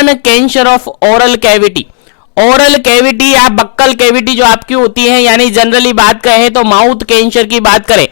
Common cancer of oral cavity. Oral cavity या buccal cavity जो आपकी होती है, यानी जनरली बात करें तो माउथ कैंसर की बात करें,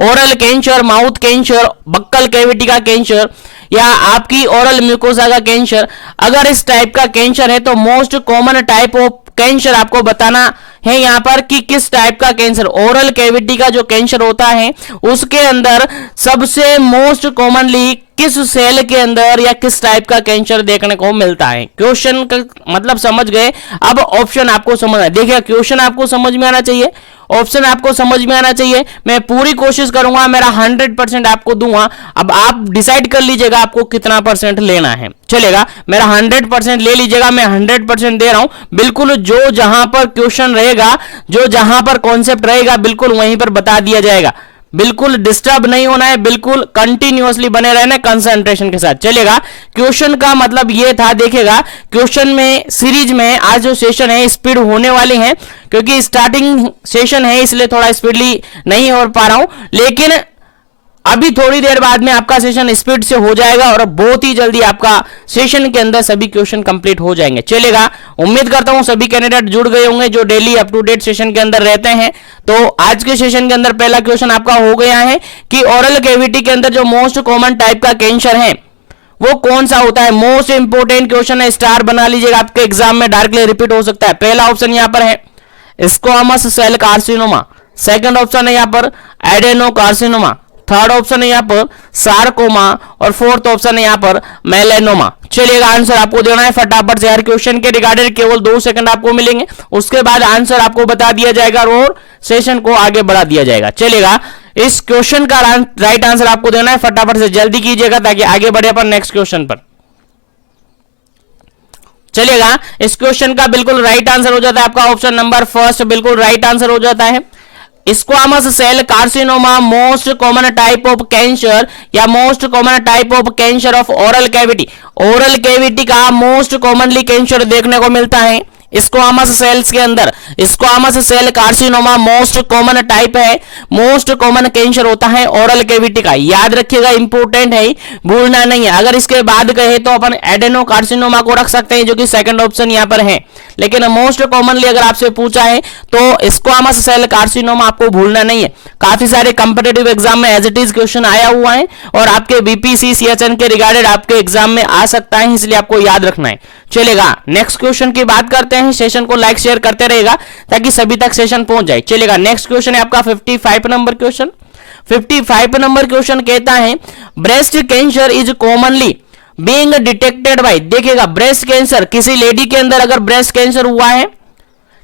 oral cancer, mouth cancer, buccal cavity का कैंसर या आपकी ओरल म्यूकोसा का कैंसर, अगर इस टाइप का कैंसर है तो most common type of cancer आपको बताना है यहाँ पर कि किस टाइप का कैंसर। ओरल कैविटी का जो कैंसर होता है उसके अंदर सबसे मोस्ट कॉमनली किस सेल के अंदर या किस टाइप का कैंसर देखने को मिलता है। क्वेश्चन का मतलब समझ गए, अब ऑप्शन आपको समझना है। देखिए क्वेश्चन आपको समझ में आना चाहिए, ऑप्शन आपको समझ में आना चाहिए। मैं पूरी कोशिश करूंगा, मेरा 100% आपको दूंगा। अब आप डिसाइड कर लीजिएगा आपको कितना परसेंट लेना है। चलेगा, मेरा 100% ले लीजिएगा, मैं 100% दे रहा हूं। बिल्कुल जो जहां पर क्वेश्चन रहेगा, जो जहां पर कॉन्सेप्ट रहेगा, बिल्कुल वहीं पर बता दिया जाएगा। बिल्कुल डिस्टर्ब नहीं होना है, बिल्कुल कंटिन्यूअसली बने रहना है कंसंट्रेशन के साथ। चलेगा, क्वेश्चन का मतलब ये था, देखेगा क्वेश्चन में सीरीज में आज जो सेशन है स्पीड होने वाली है, क्योंकि स्टार्टिंग सेशन है इसलिए थोड़ा स्पीडली नहीं हो पा रहा हूं, लेकिन अभी थोड़ी देर बाद में आपका सेशन स्पीड से हो जाएगा और बहुत ही जल्दी आपका सेशन के अंदर सभी क्वेश्चन कंप्लीट हो जाएंगे। चलेगा, उम्मीद करता हूं सभी कैंडिडेट जुड़ गए होंगे जो daily up to date session के अंदर रहते हैं। तो आज के सेशन के अंदर पहला क्वेश्चन आपका हो गया है कि ओरल कैविटी के अंदर जो मोस्ट कॉमन टाइप का कैंसर है वो कौन सा होता है। मोस्ट इंपोर्टेंट क्वेश्चन है, स्टार बना लीजिएगा, आपके एग्जाम में डायरेक्टली रिपीट हो सकता है। पहला ऑप्शन यहां पर है squamous cell carcinoma, second option है यहां पर एडेनो कार्सिनोमा, थर्ड ऑप्शन है यहाँ पर सार्कोमा और फोर्थ ऑप्शन है यहाँ पर मेलेनोमा। चलिएगा, आंसर आपको देना है फटाफट से। हर क्वेश्चन के रिगार्डेड केवल 2 सेकंड आपको मिलेंगे, उसके बाद आंसर आपको बता दिया जाएगा और सेशन को आगे बढ़ा दिया जाएगा। चलिएगा, इस क्वेश्चन का राइट आंसर आपको देना है, फटाफट से जल्दी कीजिएगा ताकि आगे बढ़े अपन नेक्स्ट क्वेश्चन पर। चलिएगा, इस क्वेश्चन का बिल्कुल राइट आंसर हो जाता है आपका ऑप्शन नंबर फर्स्ट, बिल्कुल राइट आंसर हो जाता है। Squamous cell carcinoma most common type of cancer या most common type of cancer of oral cavity. Oral cavity का मोस्ट कॉमनली कैंसर देखने को मिलता है स्क्वामस सेल्स के अंदर। Squamous cell carcinoma most common type है, मोस्ट कॉमन कैंसर होता है ओरल कैविटी का। याद रखिएगा, इंपोर्टेंट है, भूलना नहीं है। अगर इसके बाद कहे तो अपन एडेनो कार्सिनोमा को रख सकते हैं जो कि सेकंड ऑप्शन यहां पर है, लेकिन मोस्ट कॉमनली अगर आपसे पूछा है तो स्क्वामस सेल कार्सिनोमा आपको भूलना नहीं है। काफी सारे कंपिटिटिव एग्जाम में एज इट इज क्वेश्चन आया हुआ है और आपके बीपीसी सीएचएन के रिगार्डेड आपके एग्जाम में आ सकता है, इसलिए आपको याद रखना है। चलेगा, नेक्स्ट क्वेश्चन की बात करते हैं। सेशन को लाइक शेयर करते रहेगा ताकि सभी तक सेशन पहुंच जाए। चलेगा, नेक्स्ट क्वेश्चन है आपका 55 नंबर क्वेश्चन। 55 नंबर क्वेश्चन कहता है breast cancer is commonly being detected by. देखिएगा, ब्रेस्ट कैंसर, किसी लेडी के अंदर अगर ब्रेस्ट कैंसर हुआ है,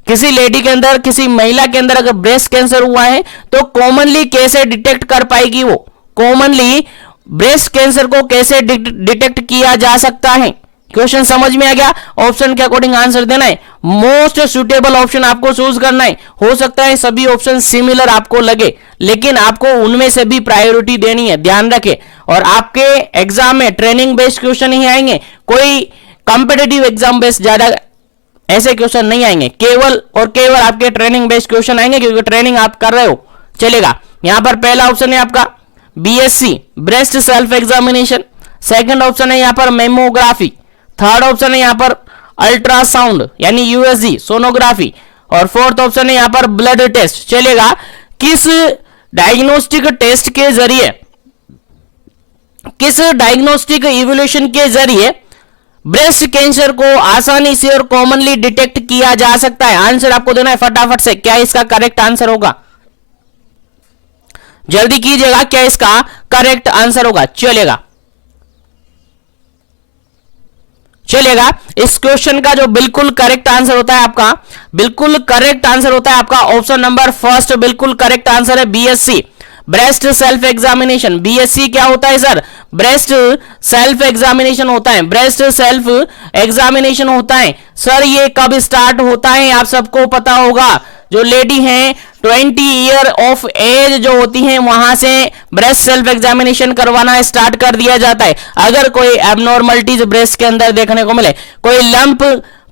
किसी लेडी के अंदर, किसी महिला के अंदर अगर ब्रेस्ट कैंसर हुआ है तो कॉमनली कैसे डिटेक्ट कर पाएगी वो। कॉमनली ब्रेस्ट कैंसर को कैसे डिटेक्ट किया जा सकता है। क्वेश्चन समझ में आ गया? ऑप्शन के अकॉर्डिंग आंसर देना है, मोस्ट सुटेबल ऑप्शन आपको चूज करना है। हो सकता है सभी ऑप्शन सिमिलर आपको लगे, लेकिन आपको उनमें से भी प्रायोरिटी देनी है, ध्यान रखें। और आपके एग्जाम में ट्रेनिंग बेस्ड क्वेश्चन ही आएंगे, कोई कंपिटिटिव एग्जाम बेस्ड ज्यादा ऐसे क्वेश्चन नहीं आएंगे, केवल और केवल आपके ट्रेनिंग बेस्ड क्वेश्चन आएंगे क्योंकि ट्रेनिंग आप कर रहे हो। चलेगा, यहां पर पहला ऑप्शन है आपका BSc breast self examination, second option है यहां पर मेमोग्राफी, थर्ड ऑप्शन है यहां पर अल्ट्रासाउंड यानी यूएसजी सोनोग्राफी, और फोर्थ ऑप्शन है यहां पर ब्लड टेस्ट। चलेगा, किस डायग्नोस्टिक टेस्ट के जरिए, किस डायग्नोस्टिक इवोल्यूशन के जरिए ब्रेस्ट कैंसर को आसानी से और कॉमनली डिटेक्ट किया जा सकता है। आंसर आपको देना है फटाफट से, क्या इसका करेक्ट आंसर होगा? जल्दी कीजिएगा, क्या इसका करेक्ट आंसर होगा? चलेगा, इस क्वेश्चन का जो बिल्कुल करेक्ट आंसर होता है आपका, बिल्कुल करेक्ट आंसर होता है आपका ऑप्शन नंबर फर्स्ट, बिल्कुल करेक्ट आंसर है BSc breast self examination. BSc क्या होता है सर? ब्रेस्ट सेल्फ एग्जामिनेशन होता है, ब्रेस्ट सेल्फ एग्जामिनेशन होता है। सर ये कब स्टार्ट होता है आप सबको पता होगा, जो लेडी हैं 20 ईयर ऑफ एज जो होती हैं वहां से ब्रेस्ट सेल्फ एग्जामिनेशन करवाना स्टार्ट कर दिया जाता है। अगर कोई एबनॉर्मलिटीज ब्रेस्ट के अंदर देखने को मिले, कोई लंप,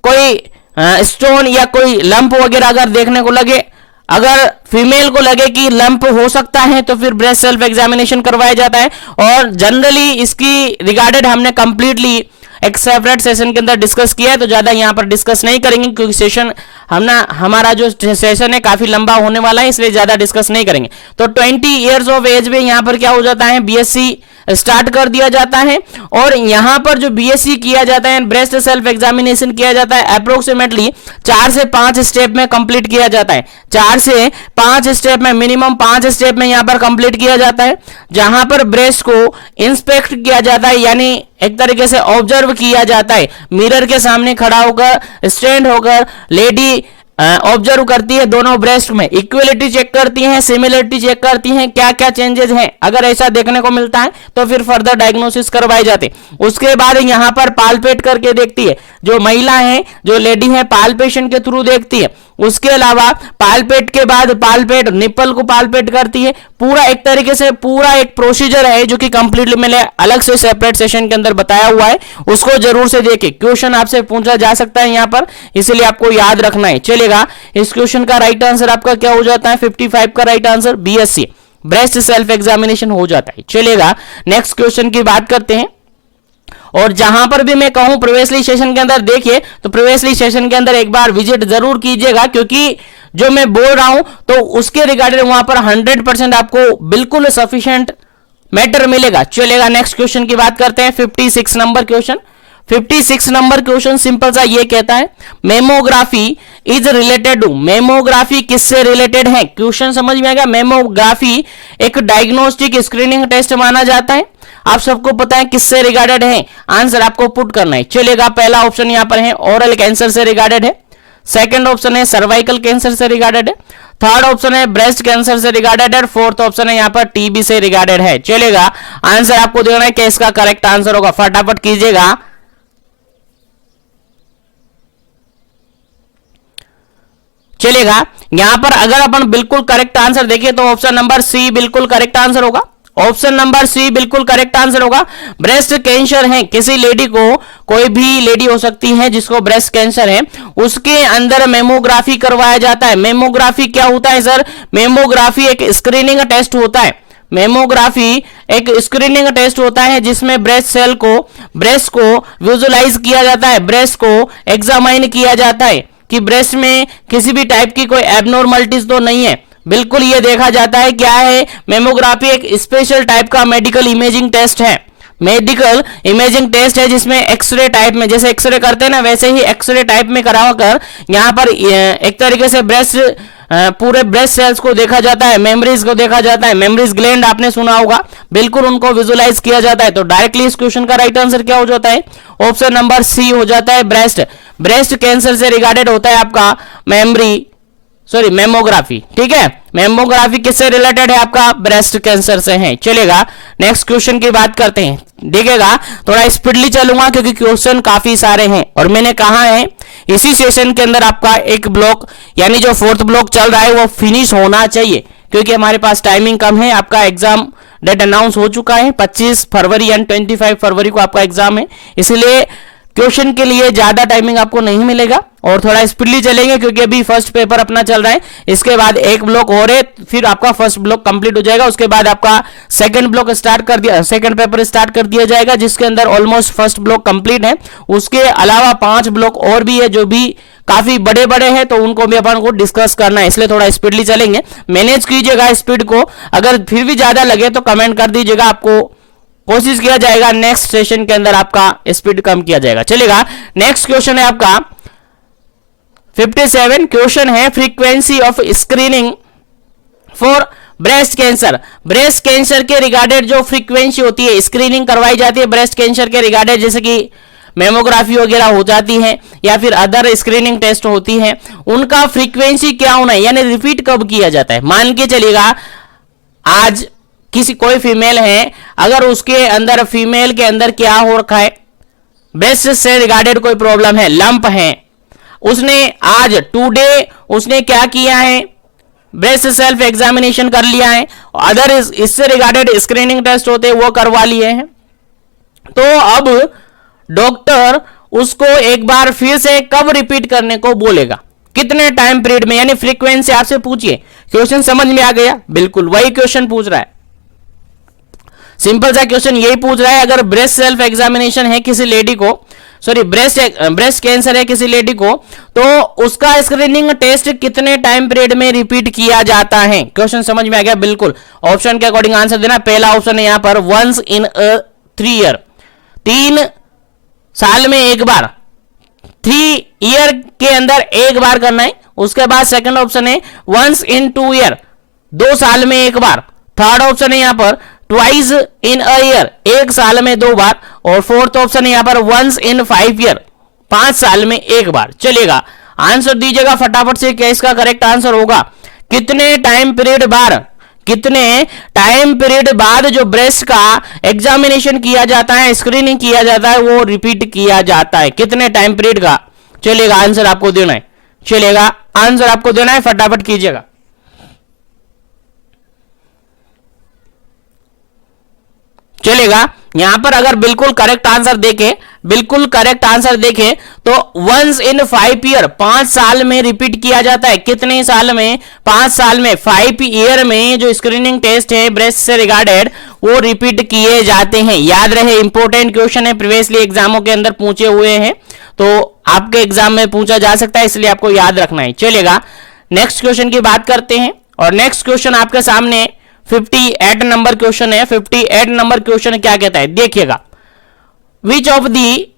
कोई स्टोन या कोई लंप वगैरह अगर देखने को लगे, अगर फीमेल को लगे कि लंप हो सकता है तो फिर ब्रेस्ट सेल्फ एग्जामिनेशन करवाया जाता है। और जनरली इसकी रिगार्डेड हमने कंप्लीटली एक सेपरेट सेशन के अंदर डिस्कस किया है, तो ज्यादा यहाँ पर डिस्कस नहीं करेंगे क्योंकि सेशन हमारा जो सेशन है काफी लंबा होने वाला है, इसलिए ज्यादा डिस्कस नहीं करेंगे। तो 20 ईयर्स ऑफ एज में यहाँ पर क्या हो जाता है, बीएससी स्टार्ट कर दिया जाता है। और यहां पर जो बीएससी किया जाता है, ब्रेस्ट सेल्फ एग्जामिनेशन किया जाता है, अप्रोक्सीमेटली 4 से 5 स्टेप में कंप्लीट किया जाता है। 4 से 5 स्टेप में, मिनिमम 5 स्टेप में यहां पर कंप्लीट किया जाता है, जहां पर ब्रेस्ट को इंस्पेक्ट किया जाता है, यानी एक तरीके से ऑब्जर्व किया जाता है। मिरर के सामने खड़ा होकर, स्टैंड होकर लेडी ऑब्जर्व करती है, दोनों ब्रेस्ट में इक्वलिटी चेक करती हैं, सिमिलरिटी चेक करती हैं, क्या क्या चेंजेस हैं। अगर ऐसा देखने को मिलता है तो फिर फर्दर डायग्नोसिस करवाई जाती है। उसके बाद यहां पर पालपेट करके देखती है, जो महिला है, जो लेडी है, पालपेशन के थ्रू देखती है। उसके अलावा पालपेट के बाद पालपेट निप्पल को पालपेट करती है। पूरा एक तरीके से पूरा एक प्रोसीजर है जो कि कंप्लीटली मैंने अलग से सेपरेट सेशन के अंदर बताया हुआ है, उसको जरूर से देखें। क्वेश्चन आपसे पूछा जा सकता है यहां पर, इसलिए आपको याद रखना है। चलेगा, इस क्वेश्चन का राइट आंसर आपका क्या हो जाता है, 55 का right answer BSc breast self examination हो जाता है। चलेगा, नेक्स्ट क्वेश्चन की बात करते हैं। और जहां पर भी मैं कहूं प्रीवियसली सेशन के अंदर देखिए, तो प्रीवियसली सेशन के अंदर एक बार विजिट जरूर कीजिएगा, क्योंकि जो मैं बोल रहा हूं तो उसके रिगार्डिंग वहां पर 100% आपको बिल्कुल सफिशिएंट मैटर मिलेगा। चलेगा, नेक्स्ट क्वेश्चन की बात करते हैं। 56 number question. 56 number question simple सा ये कहता है, mammography is related to. Mammography किससे रिलेटेड है? क्वेश्चन समझ में आ गया। मेमोग्राफी एक डायग्नोस्टिक स्क्रीनिंग टेस्ट माना जाता है। आप सबको पता है किससे रिगार्डेड है, आंसर आपको पुट करना है। चलेगा, पहला ऑप्शन यहां पर है ओरल कैंसर से रिगार्डेड है, सेकंड ऑप्शन है सर्वाइकल कैंसर से रिगार्डेड है, थर्ड ऑप्शन है ब्रेस्ट कैंसर से रिगार्डेड है, फोर्थ ऑप्शन है यहां पर टीबी से रिगार्डेड है। चलेगा, आंसर आपको देना है, क्या इसका करेक्ट आंसर होगा, फटाफट कीजिएगा। चलेगा, यहां पर अगर अपन बिल्कुल करेक्ट आंसर देखें तो ऑप्शन नंबर सी बिल्कुल करेक्ट आंसर होगा। ऑप्शन नंबर सी बिल्कुल करेक्ट आंसर होगा। ब्रेस्ट कैंसर है, किसी लेडी को, कोई भी लेडी हो सकती है जिसको ब्रेस्ट कैंसर है, उसके अंदर मेमोग्राफी करवाया जाता है। मेमोग्राफी क्या होता है सर? मेमोग्राफी एक स्क्रीनिंग टेस्ट होता है। मेमोग्राफी एक स्क्रीनिंग टेस्ट होता है जिसमें ब्रेस्ट को विजुलाइज किया जाता है, ब्रेस्ट को एग्जामाइन किया जाता है कि ब्रेस्ट में किसी भी टाइप की कोई एबनॉर्मलिटीज तो नहीं है। बिल्कुल ये देखा जाता है। क्या है? मेमोग्राफी एक स्पेशल टाइप का मेडिकल इमेजिंग टेस्ट है। मेडिकल इमेजिंग टेस्ट है जिसमें एक्सरे टाइप में, जैसे एक्सरे करते हैं ना, वैसे ही एक्सरे टाइप में कराकर यहाँ पर एक तरीके से पूरे ब्रेस्ट सेल्स को देखा जाता है, मेमोरीज को देखा जाता है। मेमोरीज ग्लैंड आपने सुना होगा, बिल्कुल उनको विजुलाइज किया जाता है। तो डायरेक्टली इस क्वेश्चन का राइट आंसर क्या हो जाता है? ऑप्शन नंबर सी हो जाता है, ब्रेस्ट कैंसर से रिगार्डेड होता है आपका मेमोग्राफी। ठीक है, मेमोग्राफी किससे रिलेटेड है? आपका ब्रेस्ट कैंसर से है। चलेगा, नेक्स्ट क्वेश्चन की बात करते हैं। देखिएगा, थोड़ा स्पीडली चलूंगा क्योंकि क्वेश्चन काफी सारे हैं और मैंने कहा है इसी सेशन के अंदर आपका एक ब्लॉक, यानी जो 4th ब्लॉक चल रहा है वो फिनिश होना चाहिए, क्योंकि हमारे पास टाइमिंग कम है। आपका एग्जाम डेट अनाउंस हो चुका है, 25 फरवरी एंड 25 फरवरी को आपका एग्जाम है, इसलिए क्वेश्चन के लिए ज्यादा टाइमिंग आपको नहीं मिलेगा और थोड़ा स्पीडली चलेंगे क्योंकि अभी फर्स्ट पेपर अपना चल रहा है। इसके बाद एक ब्लॉक और है, फिर आपका फर्स्ट ब्लॉक कंप्लीट हो जाएगा। उसके बाद आपका सेकंड पेपर स्टार्ट कर दिया जाएगा, जिसके अंदर ऑलमोस्ट फर्स्ट ब्लॉक कंप्लीट है। उसके अलावा 5 ब्लॉक और भी है जो भी काफी बड़े बड़े हैं, तो उनको भी अपन को डिस्कस करना है, इसलिए थोड़ा स्पीडली चलेंगे। मैनेज कीजिएगा स्पीड को, अगर फिर भी ज्यादा लगे तो कमेंट कर दीजिएगा, आपको कोशिश किया जाएगा नेक्स्ट सेशन के अंदर आपका स्पीड कम किया जाएगा। चलेगा, नेक्स्ट क्वेश्चन है आपका 57 क्वेश्चन है, frequency of screening for breast cancer. Breast cancer के रिगार्डेड जो फ्रीक्वेंसी होती है, स्क्रीनिंग करवाई जाती है ब्रेस्ट कैंसर के रिगार्डेड, जैसे कि मेमोग्राफी वगैरह हो जाती है या फिर अदर स्क्रीनिंग टेस्ट होती है, उनका फ्रीक्वेंसी क्या होना है, यानी रिपीट कब किया जाता है। मान के चलिएगा आज कोई फीमेल है, अगर उसके अंदर फीमेल के अंदर क्या हो रखा है, ब्रेस्ट से रिगार्डेड कोई प्रॉब्लम है, लंप है, उसने आज टुडे उसने क्या किया है, ब्रेस्ट सेल्फ एग्जामिनेशन कर लिया है, अदर इससे रिगार्डेड स्क्रीनिंग टेस्ट होते हैं वो करवा लिए हैं, तो अब डॉक्टर उसको एक बार फिर से कब रिपीट करने को बोलेगा, कितने टाइम पीरियड में, यानी फ्रीक्वेंसी आपसे पूछिए। क्वेश्चन समझ में आ गया? बिल्कुल वही क्वेश्चन पूछ रहा है। सिंपल सा क्वेश्चन यही पूछ रहा है, अगर ब्रेस्ट सेल्फ एग्जामिनेशन है किसी लेडी को, सॉरी ब्रेस्ट कैंसर है किसी लेडी को, तो उसका स्क्रीनिंग टेस्ट कितने टाइम पीरियड में रिपीट किया जाता है। क्वेश्चन समझ में आ गया? बिल्कुल ऑप्शन के अकॉर्डिंग आंसर देना। पहला ऑप्शन है यहां पर वंस इन 3 ईयर, 3 साल में एक बार, 3 ईयर के अंदर एक बार करना है। उसके बाद सेकंड ऑप्शन है वंस इन 2 ईयर, 2 साल में एक बार। थर्ड ऑप्शन है यहां पर ट्वाइस इन अ ईयर, 1 साल में 2 बार। और फोर्थ ऑप्शन है यहां पर वंस इन 5 ईयर, 5 साल में एक बार। चलेगा, आंसर दीजिएगा फटाफट से, क्या इसका करेक्ट आंसर होगा? कितने टाइम पीरियड बाद जो ब्रेस्ट का एग्जामिनेशन किया जाता है, स्क्रीनिंग किया जाता है, वो रिपीट किया जाता है, कितने टाइम पीरियड का? चलेगा, आंसर आपको देना है। चलेगा, आंसर आपको देना है, फटाफट कीजिएगा। चलेगा, यहां पर अगर बिल्कुल करेक्ट आंसर देखे तो वंस इन 5 ईयर, 5 साल में रिपीट किया जाता है। कितने साल में? 5 साल में, 5 ईयर में जो स्क्रीनिंग टेस्ट है ब्रेस्ट से रिगार्डेड वो रिपीट किए जाते हैं। याद रहे, इंपॉर्टेंट क्वेश्चन है, प्रीवियसली एग्जामों के अंदर पूछे हुए हैं, तो आपके एग्जाम में पूछा जा सकता है, इसलिए आपको याद रखना है। चलेगा, नेक्स्ट क्वेश्चन की बात करते हैं, और नेक्स्ट क्वेश्चन आपके सामने 58 नंबर क्वेश्चन है। 58 नंबर क्वेश्चन क्या कहता है, देखिएगा। Which of the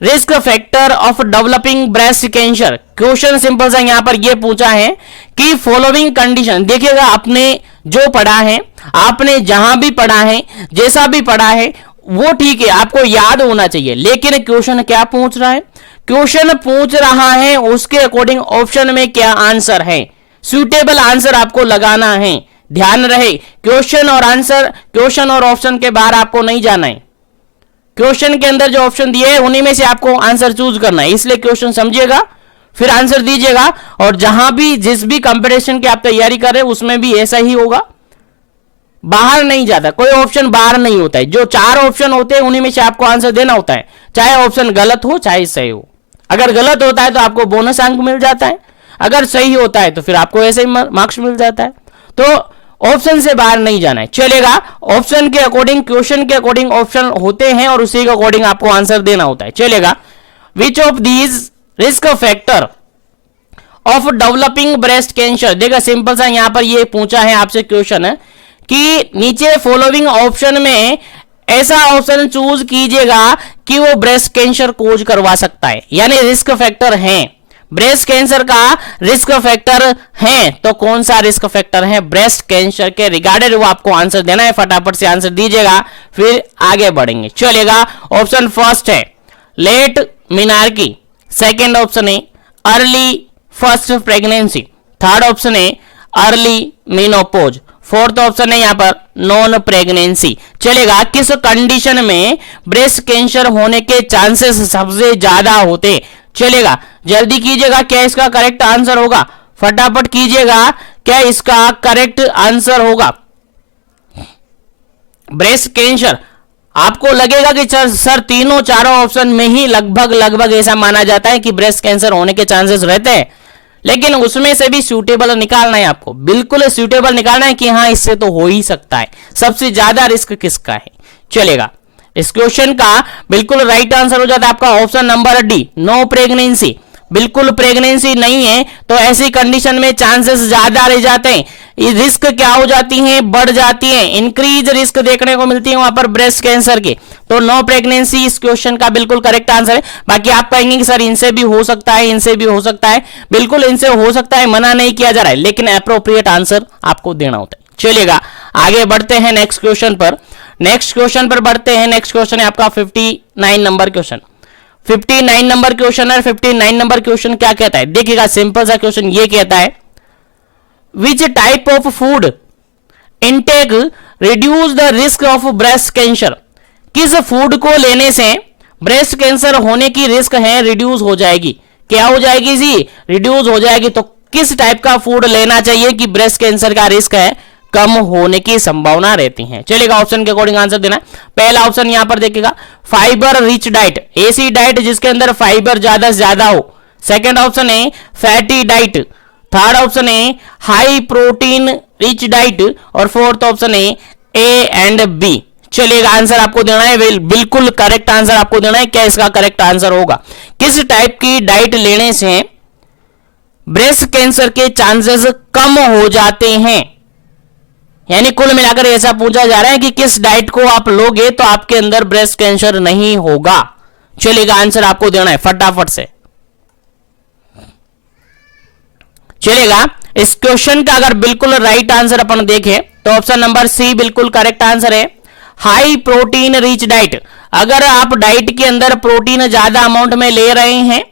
risk factor of developing breast cancer, question simple सा यहां पर यह पूछा है कि फॉलोइंग कंडीशन, देखिएगा आपने जो पढ़ा है, आपने जहां भी पढ़ा है, जैसा भी पढ़ा है वो ठीक है, आपको याद होना चाहिए, लेकिन क्वेश्चन क्या पूछ रहा है? क्वेश्चन पूछ रहा है उसके अकॉर्डिंग ऑप्शन में क्या आंसर है, सुटेबल आंसर आपको लगाना है। ध्यान रहे, क्वेश्चन और ऑप्शन के बाहर आपको नहीं जाना है। क्वेश्चन के अंदर जो ऑप्शन दिए हैं उन्हीं में से आपको आंसर चूज करना है, इसलिए क्वेश्चन समझिएगा फिर आंसर दीजिएगा। और जहां भी जिस भी कंपटीशन की आप तैयारी कर रहे हैं उसमें भी ऐसा ही होगा, बाहर नहीं जाता, कोई ऑप्शन बाहर नहीं होता है। जो 4 ऑप्शन होते हैं उन्हीं में से आपको आंसर देना होता है, चाहे ऑप्शन गलत हो चाहे सही हो। अगर गलत होता है तो आपको बोनस अंक मिल जाता है, अगर सही होता है तो फिर आपको ऐसे ही मार्क्स मिल जाता है। तो ऑप्शन से बाहर नहीं जाना है। चलेगा, ऑप्शन के अकॉर्डिंग, क्वेश्चन के अकॉर्डिंग ऑप्शन होते हैं और उसी के अकॉर्डिंग आपको आंसर देना होता है। चलेगा, which of these risk factor of developing breast cancer, देखा सिंपल सा यहां पर ये पूछा है आपसे क्वेश्चन है कि नीचे फॉलोइंग ऑप्शन में ऐसा ऑप्शन चूज कीजिएगा कि वो ब्रेस्ट कैंसर कोज करवा सकता है, यानी रिस्क फैक्टर है, ब्रेस्ट कैंसर का रिस्क फैक्टर है, तो कौन सा रिस्क फैक्टर है ब्रेस्ट कैंसर के रिगार्डेड, वो आपको आंसर देना है। फटाफट से आंसर दीजिएगा फिर आगे बढ़ेंगे। चलेगा, ऑप्शन फर्स्ट है लेट मिनार्की, सेकंड ऑप्शन है early first pregnancy, third option है अर्ली मेनोपॉज, फोर्थ ऑप्शन है यहां पर नॉन प्रेगनेंसी। चलेगा, किस कंडीशन में ब्रेस्ट कैंसर होने के चांसेस सबसे ज्यादा होते? चलेगा, जल्दी कीजिएगा, क्या इसका करेक्ट आंसर होगा? फटाफट कीजिएगा, क्या इसका करेक्ट आंसर होगा? ब्रेस्ट कैंसर, आपको लगेगा कि सर तीनों चारों ऑप्शन में ही लगभग ऐसा माना जाता है कि ब्रेस्ट कैंसर होने के चांसेस रहते हैं, लेकिन उसमें से भी सूटेबल निकालना है आपको, बिल्कुल सूटेबल निकालना है कि हाँ इससे तो हो ही सकता है, सबसे ज्यादा रिस्क किसका है। चलेगा, इस क्वेश्चन का बिल्कुल राइट आंसर हो जाता है आपका option number D, no pregnancy. बिल्कुल प्रेगनेंसी नहीं है तो ऐसी कंडीशन में चांसेस ज्यादा रह जाते हैं, रिस्क क्या हो जाती है, बढ़ जाती है, इंक्रीज रिस्क देखने को मिलती है वहां पर ब्रेस्ट कैंसर की। तो नो प्रेगनेंसी इस क्वेश्चन का बिल्कुल करेक्ट आंसर है। बाकी आप कहेंगे कि सर इनसे भी हो सकता है, इनसे भी हो सकता है, बिल्कुल इनसे हो सकता है, मना नहीं किया जा रहा है, लेकिन अप्रोप्रिएट आंसर आपको देना होता है। चलेगा, आगे बढ़ते हैं नेक्स्ट क्वेश्चन पर। नेक्स्ट क्वेश्चन पर बढ़ते हैं। नेक्स्ट क्वेश्चन है आपका 59 नंबर क्वेश्चन। 59 नंबर क्वेश्चन है। 59 नंबर क्वेश्चन क्या कहता है, देखिएगा सिंपल सा क्वेश्चन ये कहता है which type of food intake reduce the risk of breast cancer, किस फूड को लेने से ब्रेस्ट कैंसर होने की रिस्क है रिड्यूस हो जाएगी। क्या हो जाएगी जी, रिड्यूस हो जाएगी। तो किस टाइप का फूड लेना चाहिए कि ब्रेस्ट कैंसर का रिस्क है कम होने की संभावना रहती है। चलेगा, ऑप्शन के अकॉर्डिंग आंसर देना। पहला ऑप्शन यहां पर देखिएगा फाइबर रिच डाइट, ऐसी डाइट जिसके अंदर फाइबर ज्यादा से ज्यादा हो। सेकंड ऑप्शन है फैटी डाइट, थर्ड ऑप्शन है हाई प्रोटीन रिच डाइट, और फोर्थ ऑप्शन है ए एंड बी। चलिएगा आंसर आपको देना है, बिल्कुल करेक्ट आंसर आपको देना है। क्या इसका करेक्ट आंसर होगा? किस टाइप की डाइट लेने से ब्रेस्ट कैंसर के चांसेस कम हो जाते हैं? यानी कुल मिलाकर ऐसा पूछा जा रहा है कि किस डाइट को आप लोगे तो आपके अंदर ब्रेस्ट कैंसर नहीं होगा। चलिएगा आंसर आपको देना है फटाफट से। चलिएगा इस क्वेश्चन का अगर बिल्कुल राइट आंसर अपन देखें तो ऑप्शन नंबर सी बिल्कुल करेक्ट आंसर है, हाई प्रोटीन रिच डाइट। अगर आप डाइट के अंदर प्रोटीन ज्यादा अमाउंट में ले रहे हैं,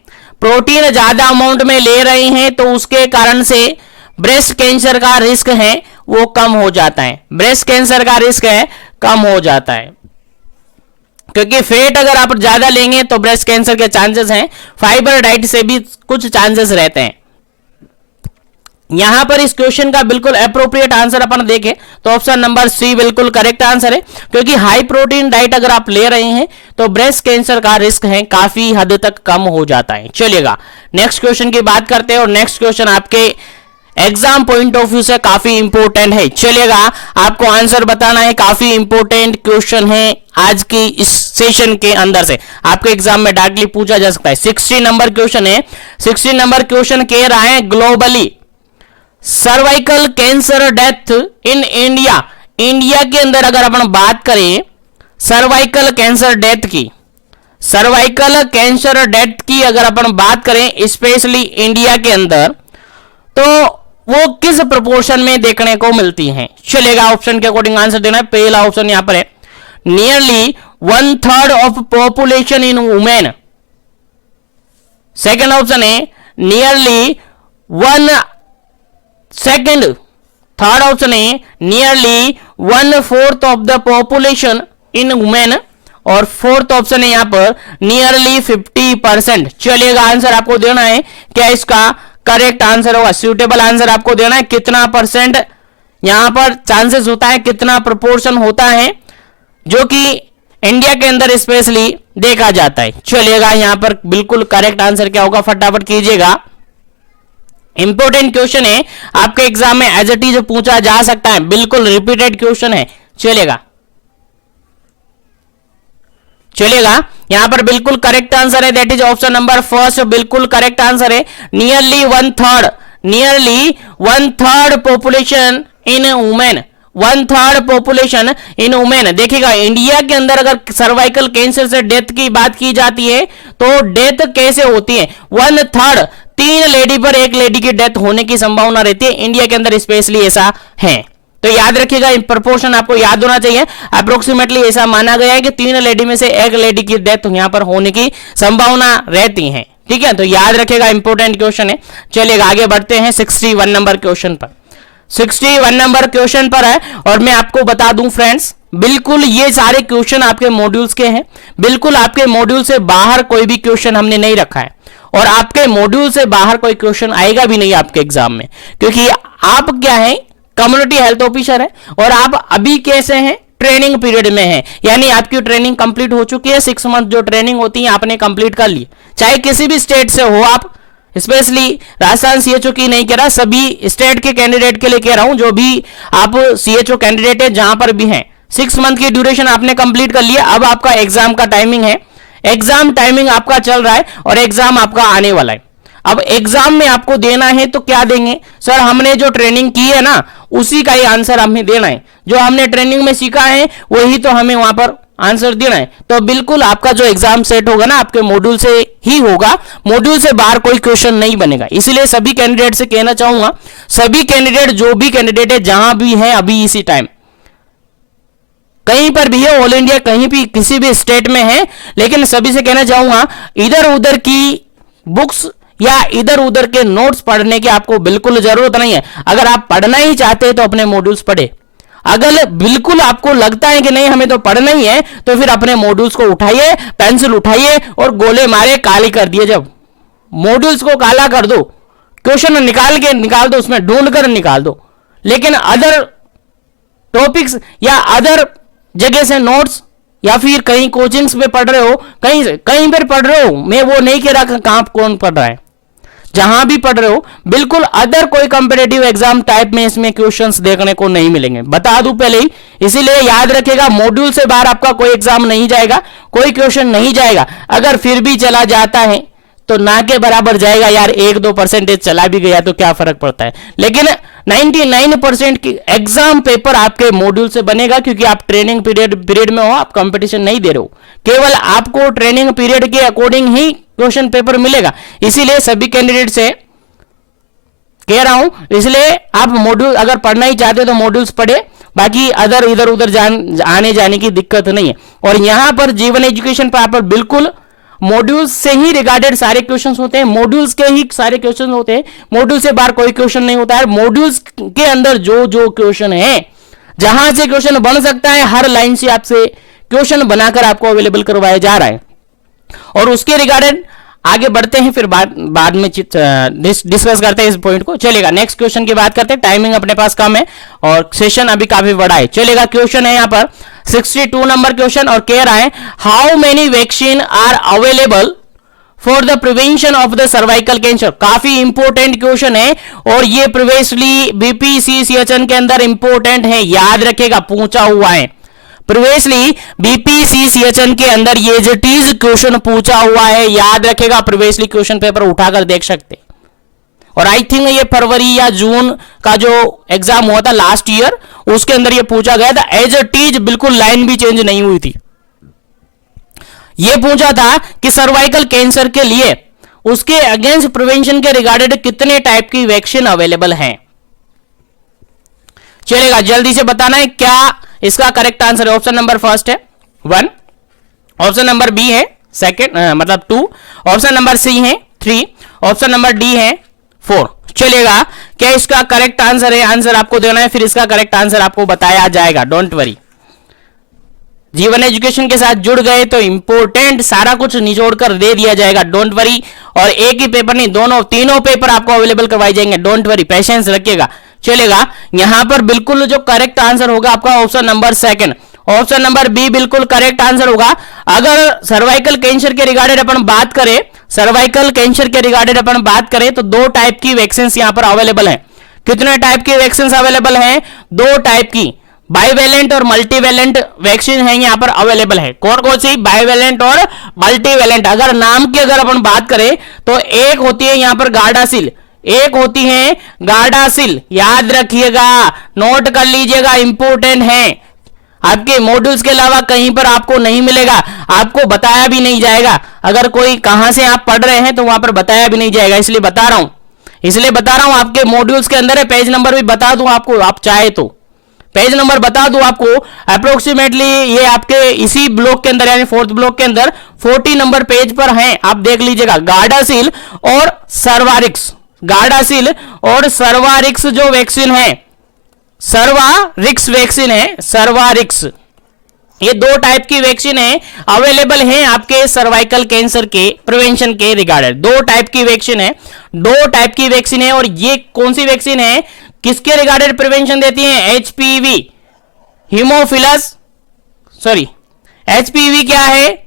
प्रोटीन ज्यादा अमाउंट में ले रहे हैं तो उसके कारण से ब्रेस्ट कैंसर का रिस्क है वो कम हो जाता है। ब्रेस्ट कैंसर का रिस्क है कम हो जाता है, क्योंकि फैट अगर आप ज्यादा लेंगे तो ब्रेस्ट कैंसर के चांसेस हैं। फाइबर डाइट से भी कुछ चांसेस रहते हैं। यहां पर इस क्वेश्चन का बिल्कुल अप्रोप्रिएट आंसर अपन देखें तो ऑप्शन नंबर सी बिल्कुल करेक्ट आंसर है, क्योंकि हाई प्रोटीन डाइट अगर आप ले रहे हैं तो ब्रेस्ट कैंसर का रिस्क है काफी हद तक कम हो जाता है। चलिएगा नेक्स्ट क्वेश्चन की बात करते हैं, और नेक्स्ट क्वेश्चन आपके एग्जाम पॉइंट ऑफ व्यू से काफी इंपोर्टेंट है। चलिएगा आपको आंसर बताना है, काफी इंपोर्टेंट क्वेश्चन है आज की इस सेशन के अंदर से, आपके एग्जाम में डायरेक्टली पूछा जा सकता है। 60 नंबर क्वेश्चन है। 60 नंबर क्वेश्चन कह रहा है globally cervical cancer death in India. India के अंदर अगर अपन बात करें सर्वाइकल कैंसर डेथ की, सर्वाइकल कैंसर डेथ की अगर अपन बात करें स्पेशली इंडिया के अंदर, तो वो किस प्रोपोर्शन में देखने को मिलती हैं? चलेगा ऑप्शन के अकॉर्डिंग आंसर देना है। पहला ऑप्शन यहां पर है nearly 1/3 of population in women. Second option है नियरली 1/2। थर्ड ऑप्शन है nearly 1/4 of the population in women, और फोर्थ ऑप्शन है यहां पर नियरली 50%। चलिएगा आंसर आपको देना है, क्या इसका करेक्ट आंसर होगा? सूटेबल आंसर आपको देना है, कितना परसेंट यहां पर चांसेस होता है, कितना प्रोपोर्शन होता है जो कि इंडिया के अंदर स्पेशली देखा जाता है। चलिएगा यहां पर बिल्कुल करेक्ट आंसर क्या होगा फटाफट कीजिएगा। इंपॉर्टेंट क्वेश्चन है, आपके एग्जाम में एज इट इज पूछा जा सकता है, बिल्कुल रिपीटेड क्वेश्चन है। चलिएगा यहां पर बिल्कुल करेक्ट आंसर है, that is option number first बिल्कुल करेक्ट आंसर है। Nearly 1/3 population in women, 1/3 population in women. देखिएगा इंडिया के अंदर अगर सर्वाइकल कैंसर से डेथ की बात की जाती है तो डेथ कैसे होती है? 1/3, 3 लेडी पर 1 लेडी की डेथ होने की संभावना रहती है इंडिया के अंदर, स्पेशली ऐसा है। तो याद रखिएगा, प्रोपोर्शन आपको याद होना चाहिए। अप्रोक्सीमेटली ऐसा माना गया है कि 3 लेडी में से 1 लेडी की डेथ यहां पर होने की संभावना रहती है। ठीक है, तो याद रखिएगा, इंपॉर्टेंट क्वेश्चन है। चलिएगा आगे बढ़ते हैं 61 नंबर क्वेश्चन पर। 61 नंबर क्वेश्चन पर है, और मैं आपको बता दूं फ्रेंड्स, बिल्कुल ये सारे क्वेश्चन आपके मॉड्यूल्स के हैं। बिल्कुल आपके मॉड्यूल से बाहर कोई भी क्वेश्चन हमने नहीं रखा है, और आपके मॉड्यूल से बाहर कोई क्वेश्चन आएगा भी नहीं आपके एग्जाम में, क्योंकि आप क्या है, कम्युनिटी हेल्थ ऑफिसर है, और आप अभी कैसे हैं, ट्रेनिंग पीरियड में है। यानी आपकी ट्रेनिंग कंप्लीट हो चुकी है, 6 मंथ जो ट्रेनिंग होती है आपने कंप्लीट कर ली। चाहे किसी भी स्टेट से हो आप, स्पेशली राजस्थान सीएचओ की नहीं कह रहा, सभी स्टेट के कैंडिडेट के लिए कह रहा हूं, जो भी आप सीएचओ कैंडिडेट है जहां पर भी हैं, 6 मंथ की ड्यूरेशन आपने कंप्लीट कर लिया। अब आपका एग्जाम का टाइमिंग है, एग्जाम टाइमिंग आपका चल रहा है और एग्जाम आपका आने वाला है। अब एग्जाम में आपको देना है तो क्या देंगे? सर हमने जो ट्रेनिंग की है ना उसी का ही आंसर हमें देना है, जो हमने ट्रेनिंग में सीखा है वही तो हमें वहां पर आंसर देना है। तो बिल्कुल आपका जो एग्जाम सेट होगा ना आपके मॉड्यूल से ही होगा, मॉड्यूल से बाहर कोई क्वेश्चन नहीं बनेगा। इसलिए सभी कैंडिडेट से कहना चाहूंगा, सभी कैंडिडेट जो भी कैंडिडेट है जहां भी है अभी इसी टाइम कहीं पर भी है, ऑल इंडिया कहीं भी किसी भी स्टेट में है, लेकिन सभी से कहना चाहूंगा इधर उधर की बुक्स या इधर उधर के नोट्स पढ़ने की आपको बिल्कुल जरूरत नहीं है। अगर आप पढ़ना ही चाहते हैं तो अपने मॉड्यूल्स पढ़े। अगर बिल्कुल आपको लगता है कि नहीं हमें तो पढ़ना ही है, तो फिर अपने मॉड्यूल्स को उठाइए, पेंसिल उठाइए और गोले मारे काली कर दिए। जब मॉड्यूल्स को काला कर दो, क्वेश्चन निकाल दो, उसमें ढूंढ कर निकाल दो, लेकिन अदर टॉपिक्स या अदर जगह से नोट्स या फिर कहीं कोचिंग्स पे पढ़ रहे हो, कहीं पर पढ़ रहे हो, मैं वो नहीं कह रहा कहां कौन पढ़ रहा है, जहां भी पढ़ रहे हो, बिल्कुल अदर कोई कंपेटिटिव एग्जाम टाइप में इसमें क्वेश्चंस देखने को नहीं मिलेंगे, बता दूं पहले ही। इसीलिए याद रखेगा, मॉड्यूल से बाहर आपका कोई एग्जाम नहीं जाएगा, कोई क्वेश्चन नहीं जाएगा। अगर फिर भी चला जाता है तो ना के बराबर जाएगा यार, 1-2% चला भी गया तो क्या फर्क पड़ता है। लेकिन 99% की एग्जाम पेपर आपके मॉड्यूल से बनेगा, क्योंकि आप ट्रेनिंग पीरियड में हो, आप कंपटीशन नहीं दे रहे हो, केवल आपको ट्रेनिंग पीरियड के अकॉर्डिंग ही क्वेश्चन पेपर मिलेगा। इसीलिए सभी कैंडिडेट से कह रहा हूं, इसलिए आप मॉड्यूल अगर पढ़ना ही चाहते हो तो मॉड्यूल्स पढ़े, बाकी अदर इधर उधर आने जाने की दिक्कत नहीं है। और यहां पर जीवन एजुकेशन पर बिल्कुल मॉड्यूल्स से ही रिगार्डेड सारे क्वेश्चंस होते हैं, मॉड्यूल्स के ही सारे क्वेश्चन होते हैं, मॉड्यूल से बाहर कोई क्वेश्चन नहीं होता है। मॉड्यूल्स के अंदर जो जो क्वेश्चन है, जहां से क्वेश्चन बन सकता है, हर लाइन से आपसे क्वेश्चन बनाकर आपको अवेलेबल करवाया जा रहा है। और उसके रिगार्डेड आगे बढ़ते हैं, फिर बाद में डिस्कस करते हैं इस पॉइंट को। चलेगा, नेक्स्ट क्वेश्चन की बात करते हैं, टाइमिंग अपने पास कम है और सेशन अभी काफी बड़ा है। चलेगा, क्वेश्चन है यहां पर 62 नंबर क्वेश्चन और कह रहा है how many vaccine are available for the prevention of the cervical cancer. काफी इंपॉर्टेंट क्वेश्चन है और ये प्रीवियसली बीपीसीसीएचएन के अंदर इंपॉर्टेंट है, याद रखेगा, पूछा हुआ है। प्रीवियसली बीपीसीसीएचएन के अंदर ये जो टीज क्वेश्चन पूछा हुआ है, याद रखेगा, प्रीवियसली क्वेश्चन पेपर उठाकर देख सकते। और आई थिंक ये फरवरी या जून का जो एग्जाम हुआ था लास्ट ईयर, उसके अंदर ये पूछा गया था एज अ टीज, बिल्कुल लाइन भी चेंज नहीं हुई थी। ये पूछा था कि सर्वाइकल कैंसर के लिए उसके अगेंस्ट प्रिवेंशन के रिगार्डेड कितने टाइप की वैक्सीन अवेलेबल हैं। चलेगा, जल्दी से बताना है क्या इसका करेक्ट आंसर है। ऑप्शन नंबर फर्स्ट है 1, ऑप्शन नंबर बी है सेकंड मतलब 2, ऑप्शन नंबर सी है 3, ऑप्शन नंबर डी है 4। चलेगा, क्या इसका करेक्ट आंसर है, आंसर आपको देना है, फिर इसका करेक्ट आंसर आपको बताया जाएगा। डोंट वरी, जीवन एजुकेशन के साथ जुड़ गए तो इंपॉर्टेंट सारा कुछ निचोड़ कर दे दिया जाएगा, डोंट वरी। और एक ही पेपर नहीं, दोनों तीनों पेपर आपको अवेलेबल करवाए जाएंगे, डोंट वरी, पेशेंस रखिएगा। चलेगा, यहां पर बिल्कुल जो करेक्ट आंसर होगा आपका option number second, option number B बिल्कुल करेक्ट आंसर होगा। अगर सर्वाइकल कैंसर के रिगार्डेड अपन बात करें, सर्वाइकल कैंसर के रिगार्डेड अपन बात करें तो 2 टाइप की वैक्सीन यहां पर अवेलेबल है। कितने टाइप की वैक्सीन अवेलेबल है? 2 टाइप की, बाइवेलेंट और मल्टीवेलेंट वैक्सीन है यहां पर अवेलेबल है। कौन कौन सी? बाइवेलेंट और मल्टीवेलेंट। अगर नाम की अगर अपन बात करें तो एक होती है यहां पर गार्डासिल, एक होती है गार्डासिल, याद रखिएगा, नोट कर लीजिएगा, इंपॉर्टेंट है। आपके मॉड्यूल्स के अलावा कहीं पर आपको नहीं मिलेगा, आपको बताया भी नहीं जाएगा। अगर कोई कहां से आप पढ़ रहे हैं तो वहां पर बताया भी नहीं जाएगा, इसलिए बता रहा हूं, आपके मॉड्यूल्स के अंदर है। पेज नंबर भी बता दूं आपको, आप चाहे तो पेज नंबर बता दूं आपको। अप्रोक्सीमेटली ये आपके इसी ब्लॉक के अंदर यानी 4th ब्लॉक के अंदर 40 नंबर पेज पर हैं, आप देख लीजिएगा। गार्डासिल और सर्वारिक्स, गार्डासिल और सर्वारिक्स जो वैक्सीन है, सर्वारिक्स वैक्सीन है, सर्वारिक्स, ये 2 टाइप की वैक्सीन है, अवेलेबल है आपके सर्वाइकल कैंसर के प्रिवेंशन के रिगार्डेड। 2 टाइप की वैक्सीन है, 2 टाइप की वैक्सीन है। और ये कौन सी वैक्सीन है, किसके रिगार्डेड प्रिवेंशन देती है? एचपीवी, हीमोफिलस, सॉरी एचपीवी क्या है?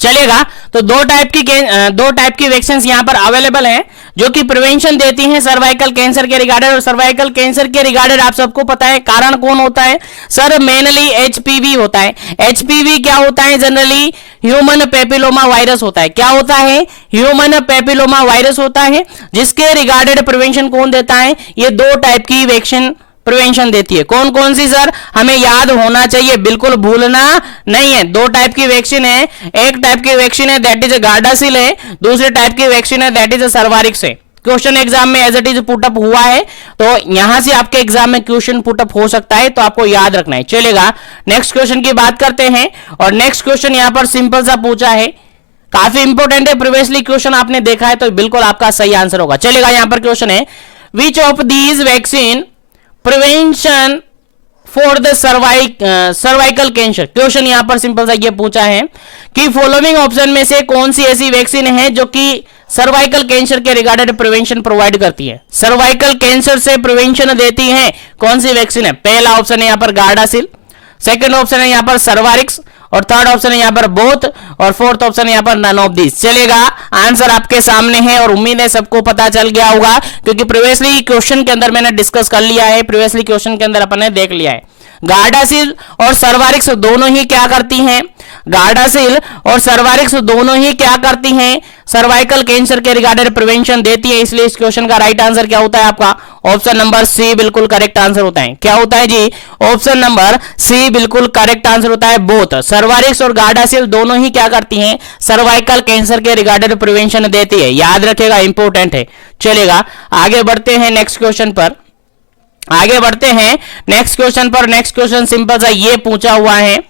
चलेगा, तो 2 टाइप की वैक्सीन यहां पर अवेलेबल हैं जो कि प्रिवेंशन देती हैं सर्वाइकल कैंसर के रिगार्डेड। और सर्वाइकल कैंसर के रिगार्डेड आप सबको पता है कारण कौन होता है सर? मेनली एचपीवी होता है। एचपीवी क्या होता है? जनरली ह्यूमन पेपिलोमा वायरस होता है। क्या होता है? ह्यूमन पेपिलोमा वायरस होता है, जिसके रिगार्डेड प्रिवेंशन कौन देता है? ये 2 टाइप की वैक्सीन प्रिवेंशन देती है। कौन कौन सी सर? हमें याद होना चाहिए, बिल्कुल भूलना नहीं है। 2 टाइप की वैक्सीन है, एक टाइप की वैक्सीन है दैट इज गार्डासिल है, दूसरे टाइप की वैक्सीन है दैट इज सर्वारिक्स है। क्वेश्चन एग्जाम में एज इट इज पुटअप हुआ है, तो यहां से आपके एग्जाम में क्वेश्चन पुटअप हो सकता है, तो आपको याद रखना है। चलेगा, नेक्स्ट क्वेश्चन की बात करते हैं। और नेक्स्ट क्वेश्चन यहां पर सिंपल सा पूछा है, काफी इंपोर्टेंट है, प्रीवियसली क्वेश्चन आपने देखा है तो बिल्कुल आपका सही आंसर होगा। चलेगा, यहां पर क्वेश्चन है which of these vaccine prevention for the cervical cancer. Question यहां पर सिंपल सा ये पूछा है कि फॉलोइंग ऑप्शन में से कौन सी ऐसी वैक्सीन है जो कि सर्वाइकल कैंसर के रिगार्डेड प्रिवेंशन प्रोवाइड करती है, सर्वाइकल कैंसर से प्रिवेंशन देती है, कौन सी वैक्सीन है? पहला ऑप्शन है यहां पर गार्डासिल, सेकंड ऑप्शन है यहां पर सर्वारिक्स, और थर्ड ऑप्शन है यहां पर बोथ, और फोर्थ ऑप्शन है यहां पर नन ऑफ दिस। चलेगा, आंसर आपके सामने है और उम्मीद है सबको पता चल गया होगा, क्योंकि प्रीवियसली क्वेश्चन के अंदर मैंने डिस्कस कर लिया है, प्रीवियसली क्वेश्चन के अंदर अपन ने देख लिया है। गार्डासिल और सर्वारिक्स दोनों ही क्या करती हैं? गार्डासिल और सर्वारिक्स दोनों ही क्या करती हैं? सर्वाइकल कैंसर के रिगार्डेड प्रिवेंशन देती है, इसलिए इस क्वेश्चन का राइट आंसर क्या होता है आपका? ऑप्शन नंबर सी बिल्कुल करेक्ट आंसर होता है। क्या होता है जी? ऑप्शन नंबर सी बिल्कुल करेक्ट आंसर होता है। बोथ सर्वारिक्स और गार्डासिल दोनों ही क्या करती हैं? सर्वाइकल कैंसर के रिगार्डेड प्रिवेंशन देती है, याद रखेगा, इंपॉर्टेंट है। चलेगा, आगे बढ़ते हैं नेक्स्ट क्वेश्चन पर। आगे बढ़ते हैं नेक्स्ट क्वेश्चन पर। नेक्स्ट क्वेश्चन सिंपल सा ये पूछा हुआ है,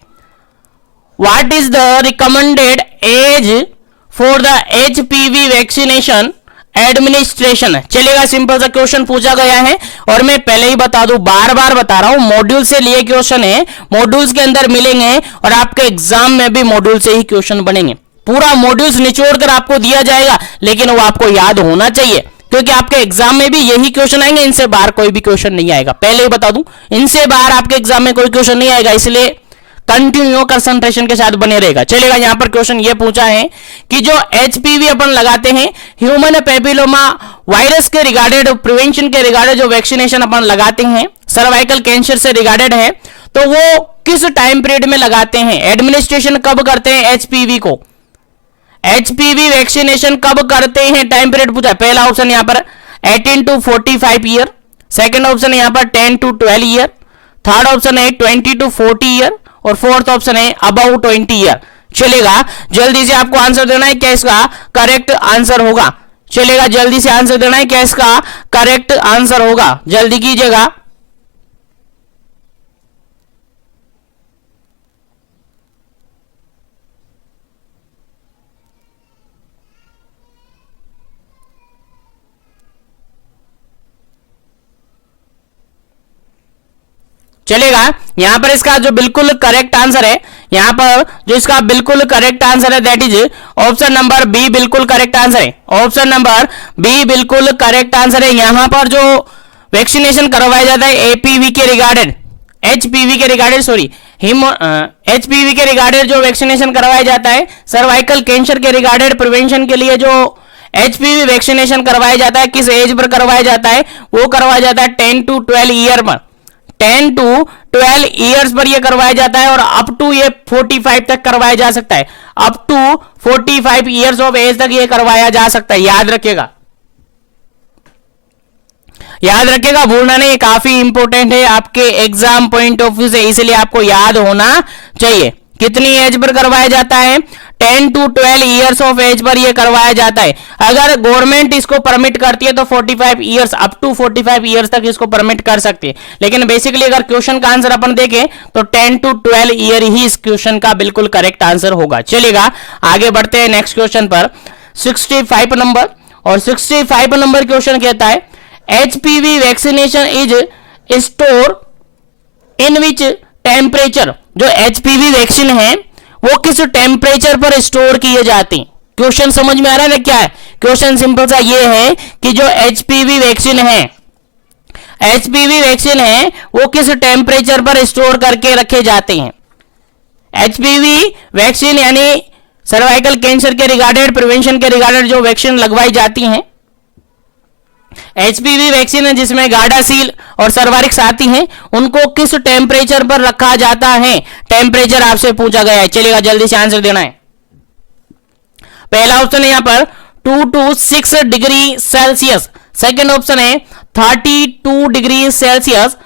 what is the recommended age for the HPV vaccination administration. चलेगा, सिंपल सा क्वेश्चन पूछा गया है और मैं पहले ही बता दूं, बार बार बता रहा हूं, मॉड्यूल से लिए क्वेश्चन है, मॉड्यूल्स के अंदर मिलेंगे और आपके एग्जाम में भी मॉड्यूल से ही क्वेश्चन बनेंगे। पूरा मॉड्यूल्स निचोड़ कर आपको दिया जाएगा, लेकिन वो आपको याद होना चाहिए, क्योंकि आपके एग्जाम में भी यही क्वेश्चन आएंगे, इनसे बाहर कोई भी क्वेश्चन नहीं आएगा। पहले ही बता दूं, इनसे बाहर आपके एग्जाम में कोई क्वेश्चन नहीं आएगा, इसलिए कंटिन्यू कंसंट्रेशन के साथ बने रहेगा। चलेगा, यहां पर क्वेश्चन ये पूछा है कि जो HPV अपन लगाते हैं, ह्यूमन पेपिलोमा वायरस के रिगार्डेड प्रिवेंशन के रिगार्डेड जो वैक्सीनेशन अपन लगाते हैं, सर्वाइकल कैंसर से रिगार्डेड है, तो वो किस टाइम पीरियड में लगाते हैं? एडमिनिस्ट्रेशन कब करते हैं HPV को? HPV वैक्सीनेशन कब करते हैं? टाइम पीरियड पूछा। पहला ऑप्शन यहां पर 18 to 45 ईयर, सेकंड ऑप्शन यहां पर 10 to 12 ईयर, थर्ड ऑप्शन है 20 to 40 ईयर, और फोर्थ ऑप्शन है अबाउट 20 ईयर। चलेगा, जल्दी से आपको आंसर देना है, क्या इसका करेक्ट आंसर होगा? चलेगा, जल्दी से आंसर देना है, क्या इसका करेक्ट आंसर होगा? जल्दी कीजिएगा। चलेगा, यहां पर इसका जो बिल्कुल करेक्ट आंसर है, यहां पर जो इसका बिल्कुल करेक्ट आंसर है, that is option number B बिल्कुल करेक्ट आंसर है। ऑप्शन नंबर बी बिल्कुल करेक्ट आंसर है। यहां पर जो वैक्सीनेशन करवाया जाता है HPV के रिगार्डेड HPV के रिगार्डेड जो वैक्सीनेशन करवाया जाता है, सर्वाइकल कैंसर के रिगार्डेड प्रिवेंशन के लिए जो HPV वैक्सीनेशन करवाया जाता है, किस एज पर करवाया जाता है? वो करवाया जाता है 10 to 12 ईयर पर, 10 to 12 ईयर्स पर यह करवाया जाता है, और अप टू ये 45 तक करवाया जा सकता है, up to 45 years of age तक ये करवाया जा सकता है। याद रखिएगा, याद रखिएगा, भूलना नहीं, काफी इंपॉर्टेंट है आपके एग्जाम पॉइंट ऑफ व्यू से, इसलिए आपको याद होना चाहिए। कितनी एज पर करवाया जाता है? 10 to 12 years of as per यह करवाया जाता है। अगर गवर्नमेंट इसको परमिट करती है तो 45 ईयर्स, अप टू 45 ईयर्स तक इसको परमिट कर सकती है, लेकिन बेसिकली अगर क्वेश्चन का आंसर अपन देखें तो 10 to 12 ईयर ही इस क्वेश्चन का बिल्कुल करेक्ट आंसर होगा। चलेगा, आगे बढ़ते हैं नेक्स्ट क्वेश्चन पर, 65 नंबर। और 65 नंबर क्वेश्चन कहता है, HPV vaccination is store in which temperature. जो HPV वैक्सीन है वो किस टेम्परेचर पर स्टोर किए जाते हैं? क्वेश्चन समझ में आ रहा है ना? क्या है क्वेश्चन? सिंपल सा ये है कि जो HPV वैक्सीन है वो किस टेम्परेचर पर स्टोर करके रखे जाते हैं? HPV वैक्सीन यानी सर्वाइकल कैंसर के रिगार्डेड प्रिवेंशन के रिगार्डेड जो वैक्सीन लगवाई जाती हैं, HPV वैक्सीन है जिसमें गार्डासिल और सर्वारिक्स आती हैं, उनको किस टेम्परेचर पर रखा जाता है? टेम्परेचर आपसे पूछा गया है। चलिएगा, जल्दी से आंसर देना है। पहला ऑप्शन है यहां पर 2 to 6 degree Celsius, second option है 32 डिग्री सेल्सियस,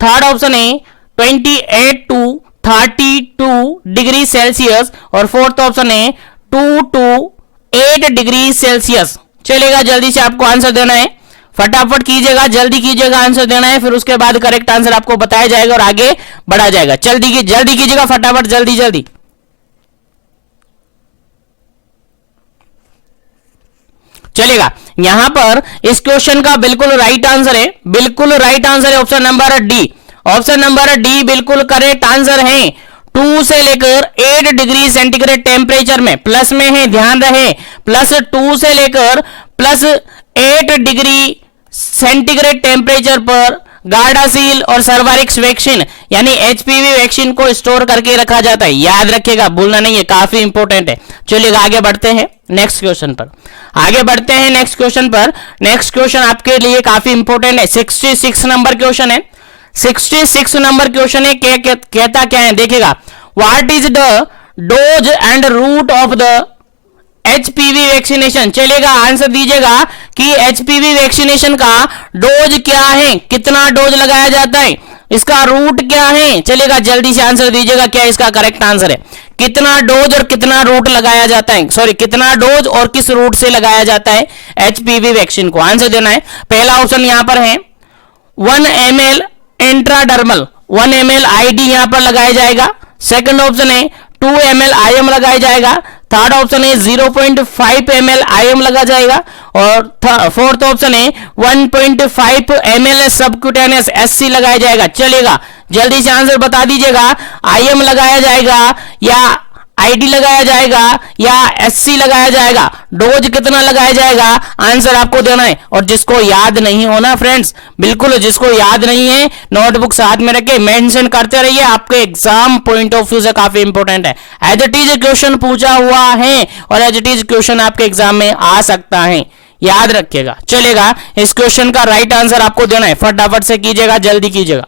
थर्ड ऑप्शन है 28 to 32 डिग्री सेल्सियस, और फोर्थ ऑप्शन है 2 to 8 डिग्री सेल्सियस। चलेगा, जल्दी से आपको आंसर देना है, फटाफट कीजिएगा, जल्दी कीजिएगा, आंसर देना है, फिर उसके बाद करेक्ट आंसर आपको बताया जाएगा और आगे बढ़ा जाएगा। जल्दी कीजिएगा, फटाफट, जल्दी। चलेगा, यहां पर इस क्वेश्चन का बिल्कुल राइट आंसर है, option number D. Option number D बिल्कुल करेक्ट आंसर है। 2 से लेकर 8 डिग्री सेंटीग्रेड टेम्परेचर में, प्लस में है, ध्यान रहे, प्लस 2 से लेकर प्लस 8 डिग्री सेंटीग्रेड टेम्परेचर पर गार्डासिल और सर्वारिक्स वैक्सीन यानी एचपीवी वैक्सीन को स्टोर करके रखा जाता है। याद रखिएगा, भूलना नहीं है, काफी इंपॉर्टेंट है। चलिए आगे बढ़ते हैं नेक्स्ट क्वेश्चन पर। आगे बढ़ते हैं नेक्स्ट क्वेश्चन पर। नेक्स्ट क्वेश्चन आपके लिए काफी इंपॉर्टेंट है। 66 नंबर क्वेश्चन है। 66 नंबर क्वेश्चन है, कहता क्या है देखिएगा। What is the dose and route of the HPV vaccination. चलेगा, आंसर दीजिएगा कि एचपीवी वैक्सीनेशन का डोज क्या है, कितना डोज लगाया जाता है, इसका रूट क्या है। चलेगा, जल्दी से आंसर दीजिएगा, क्या इसका करेक्ट आंसर है। कितना डोज और कितना रूट लगाया जाता है, सॉरी कितना डोज और किस रूट से लगाया जाता है एचपीवी वैक्सीन को, आंसर देना है। पहला ऑप्शन यहां पर है 1 ml इंट्राडर्मल, 1 ml आईडी यहां पर लगाया जाएगा। सेकंड ऑप्शन है 2 ml आईएम लगाया जाएगा। थर्ड ऑप्शन है 0.5 ml आईएम लगा जाएगा। और फोर्थ ऑप्शन है 1.5 ml सबक्यूटेनियस एससी लगाया जाएगा। चलेगा, जल्दी से आंसर बता दीजिएगा, आईएम लगाया जाएगा या आईडी लगाया जाएगा या एससी लगाया जाएगा, डोज कितना लगाया जाएगा, आंसर आपको देना है। और जिसको याद नहीं होना फ्रेंड्स, बिल्कुल जिसको याद नहीं है नोटबुक साथ में रखे मेंशन करते रहिए, आपके एग्जाम पॉइंट ऑफ व्यू से काफी इंपॉर्टेंट है। एज इट इज क्वेश्चन पूछा हुआ है और एज इट इज क्वेश्चन आपके एग्जाम में आ सकता है, याद रखिएगा। चलेगा, इस क्वेश्चन का राइट आंसर आपको देना है, फटाफट से कीजिएगा, जल्दी कीजिएगा।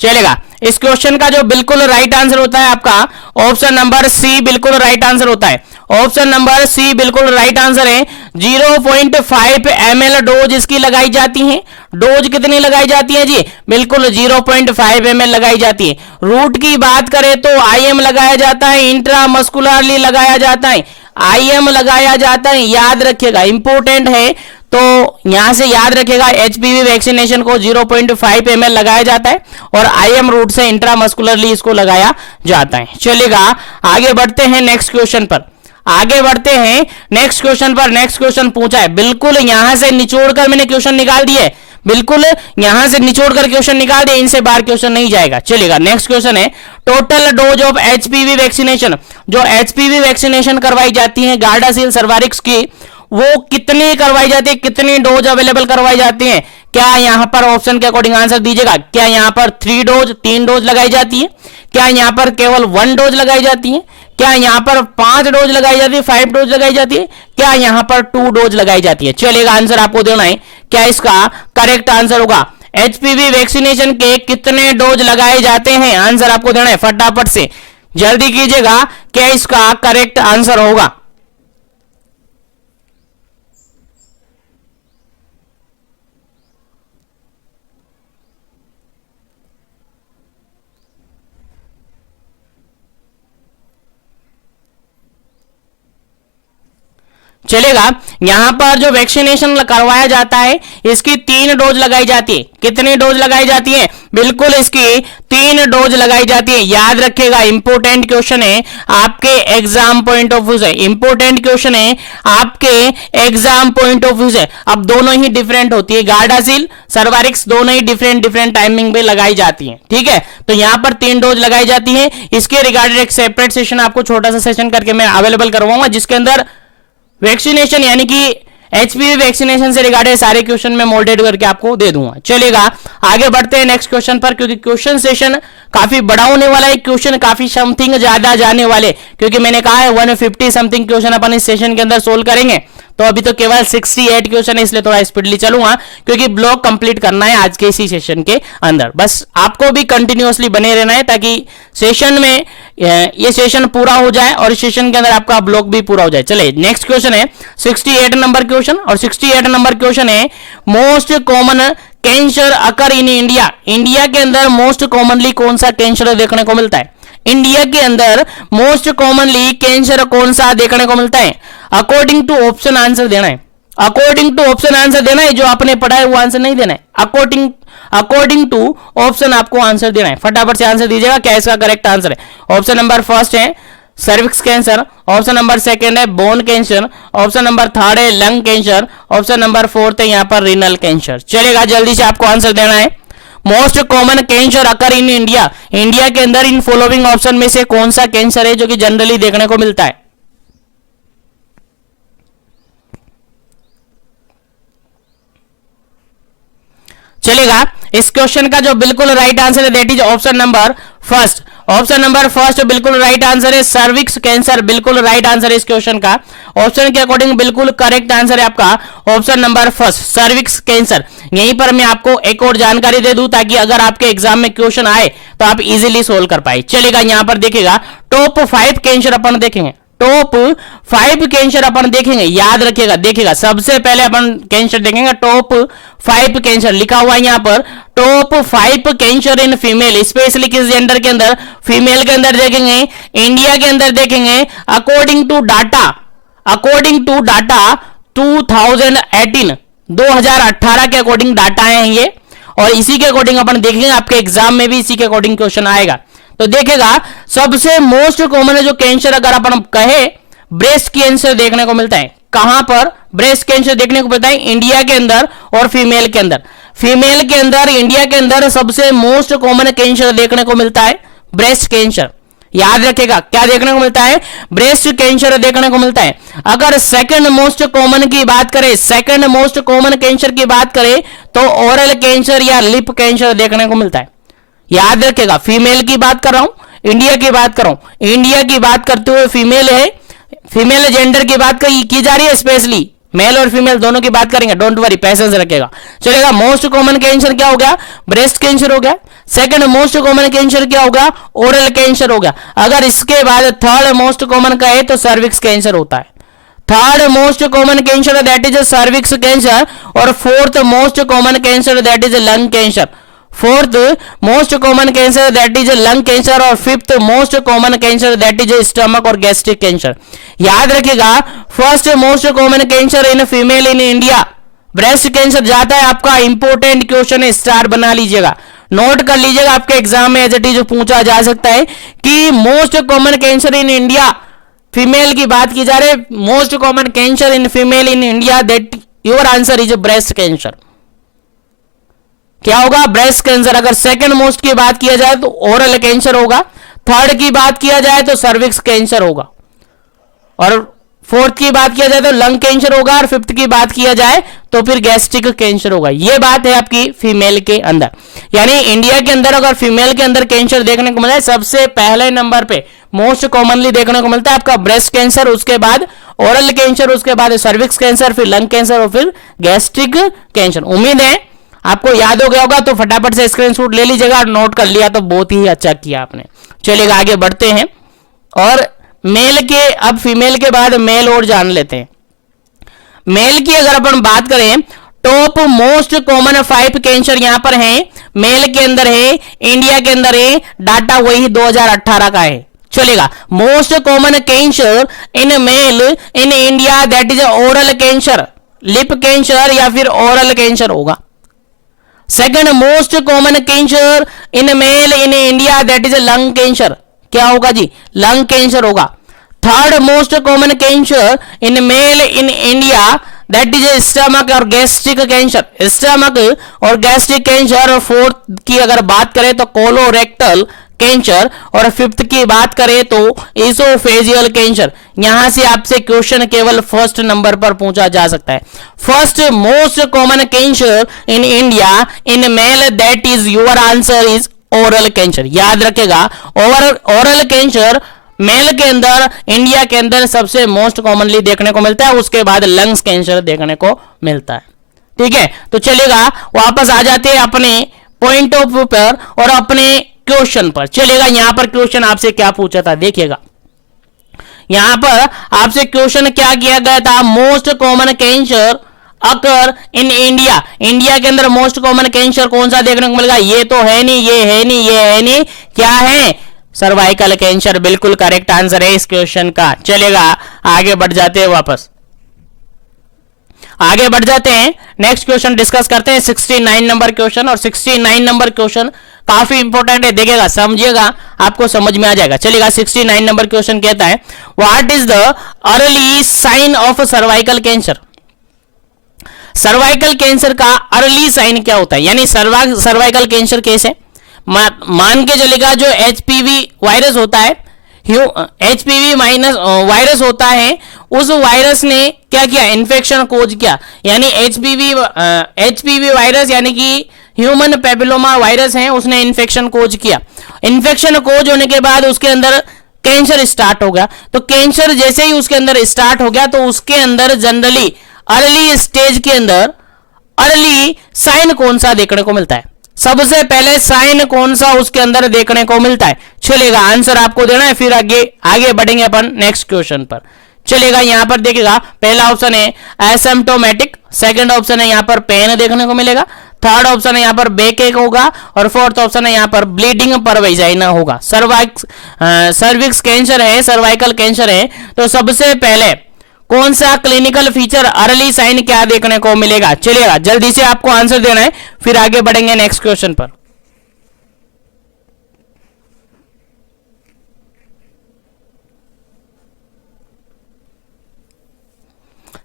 चलेगा, इस क्वेश्चन का जो बिल्कुल राइट आंसर होता है आपका ऑप्शन नंबर सी बिल्कुल राइट आंसर होता है। ऑप्शन नंबर सी बिल्कुल राइट आंसर है। 0.5 ml डोज इसकी लगाई जाती है। डोज कितनी लगाई जाती है जी, बिल्कुल 0.5 ml लगाई जाती है। रूट की बात करें तो आईएम लगाया जाता है, इंट्रामस्कुलरली लगाया जाता है, आईएम लगाया जाता है, याद रखिएगा, इंपॉर्टेंट है। तो यहां से याद रखिएगा एचपीवी वैक्सीनेशन को 0.5 ml लगाया जाता है और आईएम रूट से इंट्रामस्कुलरली इसको लगाया जाता है। चलेगा, आगे बढ़ते हैं नेक्स्ट क्वेश्चन पर। आगे बढ़ते हैं नेक्स्ट क्वेश्चन पर। नेक्स्ट क्वेश्चन पूछा है, बिल्कुल यहां से निचोड़कर मैंने क्वेश्चन निकाल दिए, बिल्कुल यहां से निचोड़कर क्वेश्चन निकाल दिए, इनसे बाहर क्वेश्चन नहीं जाएगा। चलेगा, नेक्स्ट क्वेश्चन है total dose of HPV vaccination. जो एचपीवी वैक्सीनेशन करवाई जाती है गार्डासिल सर्वारिक्स की, वो कितनी करवाई जाती है, कितनी डोज अवेलेबल करवाई जाती है। क्या यहां पर ऑप्शन के अकॉर्डिंग आंसर दीजिएगा। क्या यहां पर 3 डोज लगाई जाती है, क्या यहां पर केवल 1 डोज लगाई जाती है, क्या यहां पर 5 डोज लगाई जाती है, 5 डोज लगाई जाती है, क्या यहां पर 2 डोज लगाई जाती है। चलेगा, आंसर आपको देना है, क्या इसका करेक्ट आंसर होगा। एचपीवी वैक्सीनेशन के कितने डोज लगाए जाते हैं, आंसर आपको देना है, फटाफट से जल्दी कीजिएगा, क्या इसका करेक्ट आंसर होगा। चलेगा, यहां पर जो वैक्सीनेशन करवाया जाता है इसकी 3 डोज लगाई जाती है। कितनी डोज लगाई जाती है, बिल्कुल इसकी 3 डोज लगाई जाती है। याद रखिएगा, इंपॉर्टेंट क्वेश्चन है आपके एग्जाम पॉइंट ऑफ व्यू से, इंपॉर्टेंट क्वेश्चन है आपके एग्जाम पॉइंट ऑफ व्यू से। अब दोनों ही डिफरेंट होती है, गार्डासिल सर्वारिक्स दोनों ही डिफरेंट टाइमिंग पे लगाई जाती है, ठीक है। तो यहां पर 3 डोज लगाई जाती है। इसके रिगार्डेड एक सेपरेट सेशन आपको छोटा सा सेशन करके मैं अवेलेबल करवाऊंगा, जिसके अंदर वैक्सीनेशन यानी कि एचपीवी वैक्सीनेशन से रिगार्डेड सारे क्वेश्चन में मोल्डेड करके आपको दे दूंगा। चलेगा, आगे बढ़ते हैं नेक्स्ट क्वेश्चन पर, क्योंकि क्वेश्चन सेशन काफी बड़ा होने वाला है, क्वेश्चन काफी समथिंग ज्यादा जाने वाले, क्योंकि मैंने कहा है 150 समथिंग क्वेश्चन अपन इस सेशन के अंदर सोल्व करेंगे। तो अभी तो केवल 68 क्वेश्चन है, इसलिए थोड़ा स्पीडली चलूंगा, क्योंकि ब्लॉक कंप्लीट करना है आज के इसी सेशन के अंदर। बस आपको भी कंटिन्यूअसली बने रहना है ताकि सेशन में ये सेशन पूरा हो जाए और इस सेशन के अंदर आपका ब्लॉक भी पूरा हो जाए। चले, नेक्स्ट क्वेश्चन है 68 नंबर क्वेश्चन, और 68 नंबर क्वेश्चन है most common cancer occur in India. India के अंदर मोस्ट कॉमनली कौन सा कैंसर देखने को मिलता है। इंडिया के अंदर मोस्ट कॉमनली कैंसर कौन सा देखने को मिलता है। अकॉर्डिंग टू ऑप्शन आंसर देना है, अकॉर्डिंग टू ऑप्शन आंसर देना है, जो आपने पढ़ा है वो आंसर नहीं देना है। अकॉर्डिंग टू ऑप्शन आपको आंसर देना है। फटाफट से आंसर दीजिएगा, क्या इसका करेक्ट आंसर है। ऑप्शन नंबर फर्स्ट है cervix cancer, option number second है bone cancer, option number third है lung cancer, option number fourth है यहाँ पर रीनल कैंसर। चलेगा, जल्दी से आपको आंसर देना है। Most common cancer occur in India, India के अंदर इन फॉलोइंग ऑप्शन में से कौन सा कैंसर है जो कि जनरली देखने को मिलता है? चलेगा, इस क्वेश्चन का जो बिल्कुल राइट आंसर है that is option number first. Option number first बिल्कुल राइट आंसर है, सर्विक्स कैंसर बिल्कुल राइट आंसर है इस क्वेश्चन का। ऑप्शन के अकॉर्डिंग बिल्कुल करेक्ट आंसर है आपका option number first, cervix cancer. यहीं पर मैं आपको एक और जानकारी दे दूं ताकि अगर आपके एग्जाम में क्वेश्चन आए तो आप इजीली सोल्व कर पाए। चलेगा, यहां पर देखिएगा टॉप 5 कैंसर अपन देखेंगे, टॉप 5 कैंसर अपन देखेंगे, याद रखिएगा। देखिएगा, सबसे पहले अपन कैंसर देखेंगे टॉप 5 कैंसर, लिखा हुआ है यहां पर top 5 cancer in female, specially किस जेंडर के अंदर? फीमेल के अंदर देखेंगे, इंडिया के अंदर देखेंगे। अकॉर्डिंग टू डाटा 2018 2018 के अकॉर्डिंग डाटा है ये, और इसी के अकॉर्डिंग अपन देखेंगे, आपके एग्जाम में भी इसी के अकॉर्डिंग क्वेश्चन आएगा। तो देखेगा, सबसे मोस्ट कॉमन है जो कैंसर अगर अपन कहे, ब्रेस्ट कैंसर देखने को मिलता है। कहां पर ब्रेस्ट कैंसर देखने को मिलता है? इंडिया के अंदर और फीमेल के अंदर। फीमेल के अंदर, इंडिया के अंदर सबसे मोस्ट कॉमन कैंसर देखने को मिलता है ब्रेस्ट कैंसर। याद रखेगा, क्या देखने को मिलता है? ब्रेस्ट कैंसर देखने को मिलता है। अगर सेकंड मोस्ट कॉमन की बात करें, सेकंड मोस्ट कॉमन कैंसर की बात करें तो ओरल कैंसर या लिप कैंसर देखने को मिलता है। याद रखेगा, फीमेल की बात कर रहा हूं, इंडिया की बात कर रहा हूं। इंडिया की बात करते हुए फीमेल है, फीमेल जेंडर की बात की जा रही है, स्पेशली मेल और फीमेल दोनों की बात करेंगे, डोंट वरी, पैसेंस रखेगा। चलेगा, मोस्ट कॉमन कैंसर क्या हो गया? ब्रेस्ट कैंसर हो गया। सेकंड मोस्ट कॉमन कैंसर क्या होगा? ओरल कैंसर हो गया। अगर इसके बाद थर्ड मोस्ट कॉमन का है तो सर्विक्स कैंसर होता है। Third most common cancer that is cervix cancer, और fourth most common cancer that is lung cancer. Fourth most common cancer that is lung cancer, और fifth most common cancer that is stomach और gastric cancer. याद रखिएगा, first most common cancer in female in India breast cancer जाता है आपका। Important question है, star बना लीजिएगा, नोट कर लीजिएगा, आपके एग्जाम में एज इट इज पूछा जा सकता है कि most common cancer in India, female की बात की जा रही है, most common cancer in female in India, that your answer is breast cancer. क्या होगा? Breast cancer. अगर सेकंड मोस्ट की बात किया जाए तो ओरल कैंसर होगा, थर्ड की बात किया जाए तो सर्विक्स कैंसर होगा, और फोर्थ की बात किया जाए तो लंग कैंसर होगा, और फिफ्थ की बात किया जाए तो फिर गैस्ट्रिक कैंसर होगा। यह बात है आपकी फीमेल के अंदर। यानी इंडिया के अंदर अगर फीमेल के अंदर कैंसर देखने को मिला है, सबसे पहले नंबर पे मोस्ट कॉमनली देखने को मिलता है आपका ब्रेस्ट कैंसर, उसके बाद ओरल कैंसर, उसके बाद सर्विक्स कैंसर, फिर लंग कैंसर और फिर गैस्ट्रिक कैंसर। उम्मीद है आपको याद हो गया होगा, तो फटाफट से स्क्रीनशॉट ले लीजिएगा, और नोट कर लिया तो बहुत ही अच्छा किया आपने। चलिएगा, आगे बढ़ते हैं, और मेल के, अब फीमेल के बाद मेल और जान लेते हैं। मेल की अगर अपन बात करें, टॉप मोस्ट कॉमन 5 कैंसर यहां पर है, मेल के अंदर है, इंडिया के अंदर है, डाटा वही 2018 का है। चलेगा, most common cancer in male in India that is oral cancer, lip cancer या फिर ओरल कैंसर होगा। Second most common cancer in male in India that is lung cancer, क्या होगा जी? लंग कैंसर होगा। Third most common cancer in male in India that is stomach और gastric cancer, stomach और gastric cancer. और fourth की अगर बात करें तो कोलोरेक्टल कैंसर, और फिफ्थ की बात करें तो इसोफेजियल कैंसर। यहां से आपसे क्वेश्चन केवल फर्स्ट नंबर पर पूछा जा सकता है। First most common cancer in India in male that is your answer is oral cancer. याद रखेगा, ओरल कैंसर मेल के अंदर, इंडिया के अंदर सबसे मोस्ट कॉमनली देखने को मिलता है, उसके बाद लंग्स कैंसर देखने को मिलता है। ठीक है, तो चलेगा, वापस आ जाते हैं अपने पॉइंट ऑफ व्यू पर और अपने क्वेश्चन पर। चलेगा, यहां पर क्वेश्चन आपसे क्या पूछा था, देखिएगा यहां पर आपसे क्वेश्चन क्या किया गया था, most common cancer occur in India, India के अंदर मोस्ट कॉमन कैंसर कौन सा देखने को मिलेगा? ये तो है नहीं, ये है नहीं, ये है नहीं, क्या है? सर्वाइकल कैंसर बिल्कुल करेक्ट आंसर है इस क्वेश्चन का। चलेगा, आगे बढ़ जाते हैं, वापस आगे बढ़ जाते हैं, नेक्स्ट क्वेश्चन डिस्कस करते हैं 69 नंबर क्वेश्चन। और 69 नंबर क्वेश्चन काफी इंपॉर्टेंट है, देखिएगा समझिएगा, आपको समझ में आ जाएगा। चलिएगा 69 नंबर क्वेश्चन कहता है what is the early sign of cervical cancer. Cervical cancer का अर्ली साइन क्या होता है, यानी सर्वाइकल कैंसर केस है, मान के चलेगा जो एचपीवी वायरस होता है, एचपीवी माइनस वायरस होता है, उस वायरस ने क्या किया, इन्फेक्शन कोज किया, यानी एचपीवी वायरस यानी कि ह्यूमन पेपिलोमा वायरस है, उसने इन्फेक्शन कोज किया। इन्फेक्शन कोज होने के बाद उसके अंदर कैंसर स्टार्ट हो गया। तो कैंसर जैसे ही उसके अंदर स्टार्ट हो गया तो उसके अंदर जनरली अर्ली स्टेज के अंदर अर्ली साइन कौन सा देखने को मिलता है, सबसे पहले साइन कौन सा उसके अंदर देखने को मिलता है। चलेगा आंसर आपको देना है, फिर आगे बढ़ेंगे अपन नेक्स्ट क्वेश्चन पर। चलेगा यहां पर देखिएगा, पहला ऑप्शन है एसिम्प्टोमेटिक, सेकंड ऑप्शन है यहां पर पेन देखने को मिलेगा, थर्ड ऑप्शन है यहां पर बैक एक होगा, और फोर्थ ऑप्शन है यहां पर ब्लीडिंग पर वजाइना होगा। सर्विक्स कैंसर है, सर्वाइकल कैंसर है, तो सबसे पहले कौन सा क्लिनिकल फीचर अर्ली साइन क्या देखने को मिलेगा। चलिएगा जल्दी से आपको आंसर देना है, फिर आगे बढ़ेंगे नेक्स्ट क्वेश्चन पर।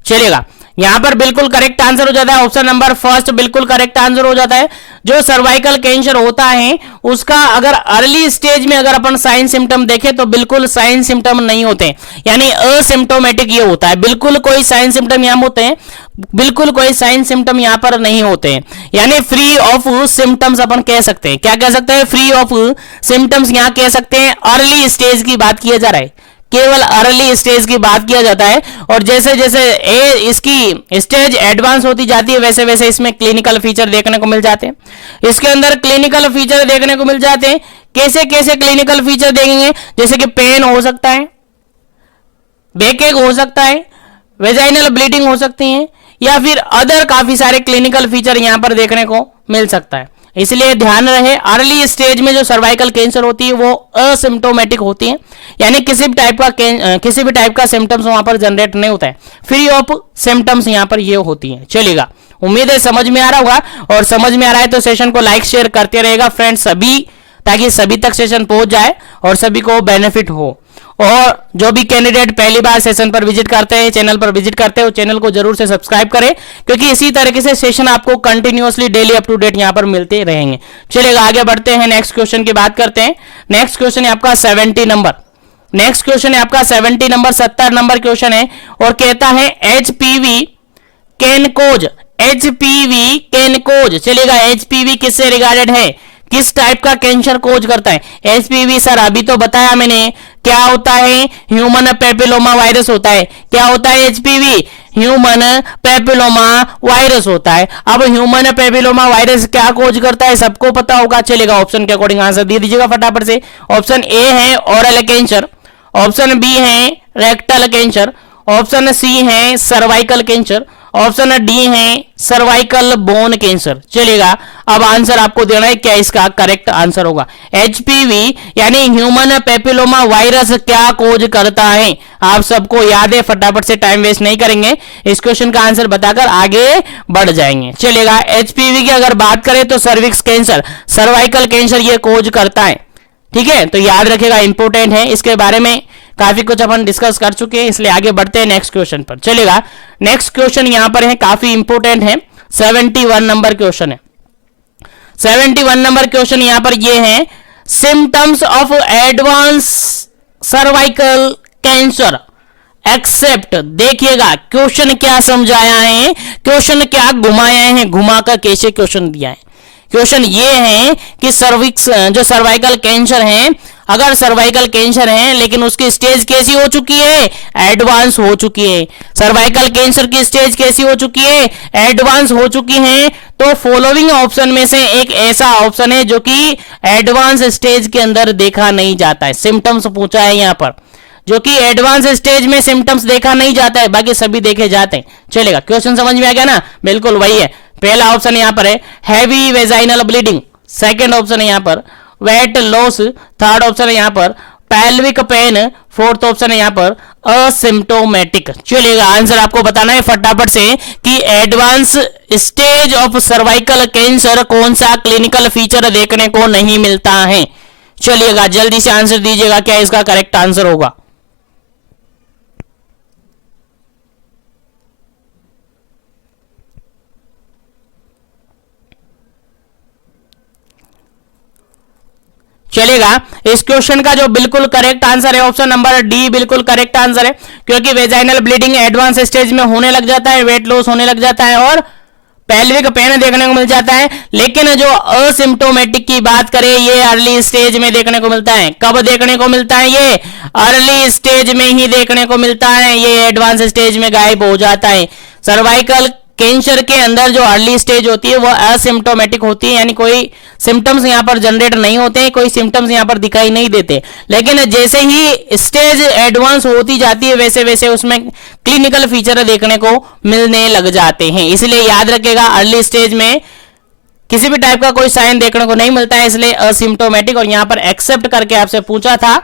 चलिएगा यहां पर बिल्कुल करेक्ट आंसर हो जाता है, ऑप्शन नंबर फर्स्ट बिल्कुल करेक्ट आंसर हो जाता है। जो सर्वाइकल कैंसर होता है उसका अगर अर्ली स्टेज में अगर अपन साइन सिम्टम देखें तो बिल्कुल साइन सिम्टम नहीं होते, यानी असिम्प्टोमेटिक ये होता है, बिल्कुल कोई साइन सिम्टम यहां होते हैं, बिल्कुल कोई साइन सिम्टम यहां पर नहीं होते हैं, यानी फ्री ऑफ सिम्टम्स अपन कह सकते हैं। क्या कह सकते हैं, फ्री ऑफ सिम्टम्स यहां कह सकते हैं। अर्ली स्टेज की बात किया जा रहा है, केवल अर्ली स्टेज की बात किया जाता है, और जैसे जैसे इसकी स्टेज एडवांस होती जाती है वैसे वैसे इसमें क्लिनिकल फीचर देखने को मिल जाते हैं। इसके अंदर क्लिनिकल फीचर देखने को मिल जाते हैं, कैसे कैसे क्लिनिकल फीचर देखेंगे, जैसे कि पेन हो सकता है, बैकएक हो सकता है, वेजाइनल ब्लीडिंग हो सकती है, या फिर अदर काफी सारे क्लिनिकल फीचर यहां पर देखने को मिल सकता है। इसलिए ध्यान रहे अर्ली स्टेज में जो सर्वाइकल कैंसर होती है वो असिम्प्टोमेटिक होती है, यानी किसी भी टाइप का सिम्टम्स वहां पर जनरेट नहीं होता है, फ्री ऑफ सिम्टम्स यहां पर ये होती है। चलेगा उम्मीद है समझ में आ रहा होगा, और समझ में आ रहा है तो सेशन को लाइक शेयर करते रहेगा फ्रेंड्स सभी, ताकि सभी तक सेशन पहुंच जाए और सभी को बेनिफिट हो। और जो भी कैंडिडेट पहली बार सेशन पर विजिट करते हैं, चैनल पर विजिट करते हो, चैनल को जरूर से सब्सक्राइब करें, क्योंकि इसी तरीके से सेशन आपको continuously daily up to date यहां पर मिलते रहेंगे। चलिएगा आगे बढ़ते हैं, नेक्स्ट क्वेश्चन की बात करते हैं। नेक्स्ट क्वेश्चन है आपका 70 नंबर, नेक्स्ट क्वेश्चन है आपका 70 नंबर, 70 नंबर क्वेश्चन है, और कहता है HPV can cause, HPV can cause. चलिएगा एचपीवी किससे रिगार्डेड है, किस टाइप का कैंसर कोज करता है। एचपीवी सर अभी तो बताया मैंने, क्या होता है, ह्यूमन पेपिलोमा वायरस होता है। क्या होता है एचपीवी, ह्यूमन पेपिलोमा वायरस होता है। अब ह्यूमन पेपिलोमा वायरस क्या कोज करता है सबको पता होगा। चलेगा ऑप्शन के अकॉर्डिंग आंसर दे दीजिएगा फटाफट से। ऑप्शन ए है ओरल कैंसर, ऑप्शन बी है रेक्टल कैंसर, ऑप्शन सी है सर्वाइकल कैंसर, ऑप्शन डी है सर्वाइकल बोन कैंसर। चलेगा अब आंसर आपको देना है, क्या इसका करेक्ट आंसर होगा। एचपीवी यानी ह्यूमन पेपिलोमा वायरस क्या कोज करता है, आप सबको याद है, फटाफट से टाइम वेस्ट नहीं करेंगे, इस क्वेश्चन का आंसर बताकर आगे बढ़ जाएंगे। चलेगा एचपीवी की अगर बात करें तो सर्विक्स कैंसर, सर्वाइकल कैंसर ये कोज करता है, ठीक है, तो याद रखेगा, इंपॉर्टेंट है, इसके बारे में काफी कुछ अपन डिस्कस कर चुके हैं, इसलिए आगे बढ़ते हैं नेक्स्ट क्वेश्चन पर। चलेगा नेक्स्ट क्वेश्चन यहां पर है, काफी इंपॉर्टेंट है, 71 नंबर क्वेश्चन है। 71 नंबर क्वेश्चन यहां पर ये है, symptoms of advance cervical cancer except. देखिएगा क्वेश्चन क्या समझाया है, क्वेश्चन क्या घुमाया है, घुमाकर कैसे क्वेश्चन दिया है। क्वेश्चन ये है कि सर्विक्स जो सर्वाइकल कैंसर है, अगर सर्वाइकल कैंसर है लेकिन उसकी स्टेज कैसी हो चुकी है, एडवांस हो चुकी है। सर्वाइकल कैंसर की स्टेज कैसी हो चुकी है, एडवांस हो चुकी है, तो फॉलोइंग ऑप्शन में से एक ऐसा ऑप्शन है जो कि एडवांस स्टेज के अंदर देखा नहीं जाता है। सिम्टम्स पूछा है यहां पर, जो कि एडवांस स्टेज में सिम्टम्स देखा नहीं जाता है, बाकी सभी देखे जाते हैं। चलेगा क्वेश्चन समझ में आ गया ना, बिल्कुल वही है। पहला ऑप्शन यहां पर है heavy vaginal bleeding, second option है यहां पर वेट लॉस, थर्ड ऑप्शन है यहां पर पैल्विक पेन, फोर्थ ऑप्शन है यहां पर असिम्प्टोमेटिक। चलिएगा आंसर आपको बताना है फटाफट से कि advance stage of cervical cancer कौन सा क्लिनिकल फीचर देखने को नहीं मिलता है। चलिएगा जल्दी से आंसर दीजिएगा, क्या इसका करेक्ट आंसर होगा। चलेगा इस क्वेश्चन का जो बिल्कुल करेक्ट आंसर है ऑप्शन नंबर डी बिल्कुल करेक्ट आंसर है, क्योंकि वेजाइनल ब्लीडिंग एडवांस स्टेज में होने लग जाता है, वेट लॉस होने लग जाता है और पेल्विक पेन देखने को मिल जाता है। लेकिन जो असिम्प्टोमेटिक की बात करें ये अर्ली स्टेज में देखने को मिलता है। कब देखने को मिलता है? ये अर्ली स्टेज में ही देखने को मिलता है, ये एडवांस स्टेज में गायब हो जाता है। सर्वाइकल कैंसर के अंदर जो अर्ली स्टेज होती है वो असिम्प्टोमेटिक होती है, यानी कोई सिम्टम्स यहां पर जनरेट नहीं होते हैं, कोई सिम्टम्स यहां पर दिखाई नहीं देते। लेकिन जैसे ही स्टेज एडवांस होती जाती है वैसे वैसे उसमें क्लिनिकल फीचर देखने को मिलने लग जाते हैं। इसलिए याद रखिएगा अर्ली स्टेज में किसी भी टाइप का कोई साइन देखने को नहीं मिलता है, इसलिए असिम्प्टोमेटिक। और यहां पर एक्सेप्ट करके आपसे पूछा था,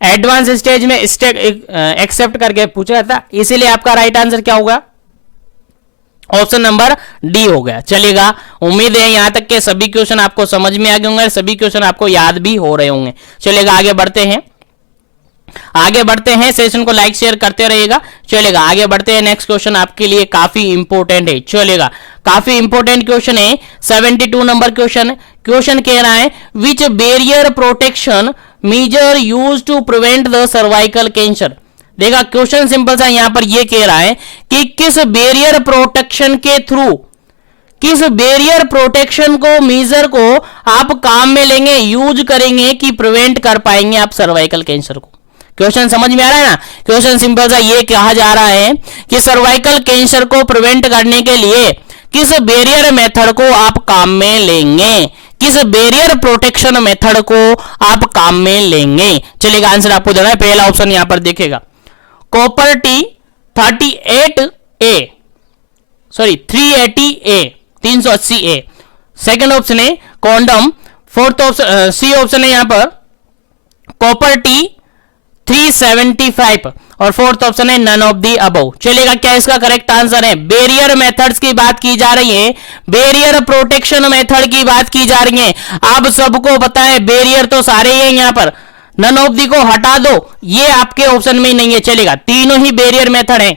एडवांस स्टेज में एक्सेप्ट करके पूछा था, इसीलिए आपका राइट आंसर क्या होगा? ऑप्शन नंबर डी हो गया। चलेगा उम्मीद है यहां तक के सभी क्वेश्चन आपको समझ में आ गए होंगे, सभी क्वेश्चन आपको याद भी हो रहे होंगे। चलेगा आगे बढ़ते हैं, आगे बढ़ते हैं, सेशन को लाइक शेयर करते रहिएगा। चलेगा आगे बढ़ते हैं, नेक्स्ट क्वेश्चन आपके लिए काफी इंपॉर्टेंट है। चलेगा काफी इंपॉर्टेंट क्वेश्चन है, 72 नंबर क्वेश्चन। क्वेश्चन कह रहा है which barrier protection measure use to prevent the cervical cancer. देखा क्वेश्चन सिंपल सा यहां पर यह कह रहा है कि किस बैरियर प्रोटेक्शन के थ्रू, किस बैरियर प्रोटेक्शन को मेजर को आप काम में लेंगे, यूज करेंगे कि प्रिवेंट कर पाएंगे आप सर्वाइकल कैंसर को। क्वेश्चन समझ में आ रहा है ना? क्वेश्चन सिंपल सा ये कहा जा रहा है कि सर्वाइकल कैंसर को प्रिवेंट करने के लिए किस बैरियर मेथड को आप काम में लेंगे, किस बैरियर प्रोटेक्शन मेथड को आप काम में लेंगे। चलिएगा आंसर आपको देना है, पहला ऑप्शन यहां पर देखेगा copper T 38A, sorry 380A, 380A। Second option है condom, fourth option C option है यहां पर कॉपर टी 375 और फोर्थ ऑप्शन है नन ऑफ दी अबव। चलेगा क्या इसका करेक्ट आंसर है? बैरियर मेथड्स की बात की जा रही है, बैरियर प्रोटेक्शन मेथड की बात की जा रही है। आप सबको पता है बैरियर तो सारे ही हैं, यहां पर नन ऑफ दी को हटा दो, ये आपके ऑप्शन में ही नहीं है। चलेगा तीनों ही बैरियर मेथड हैं,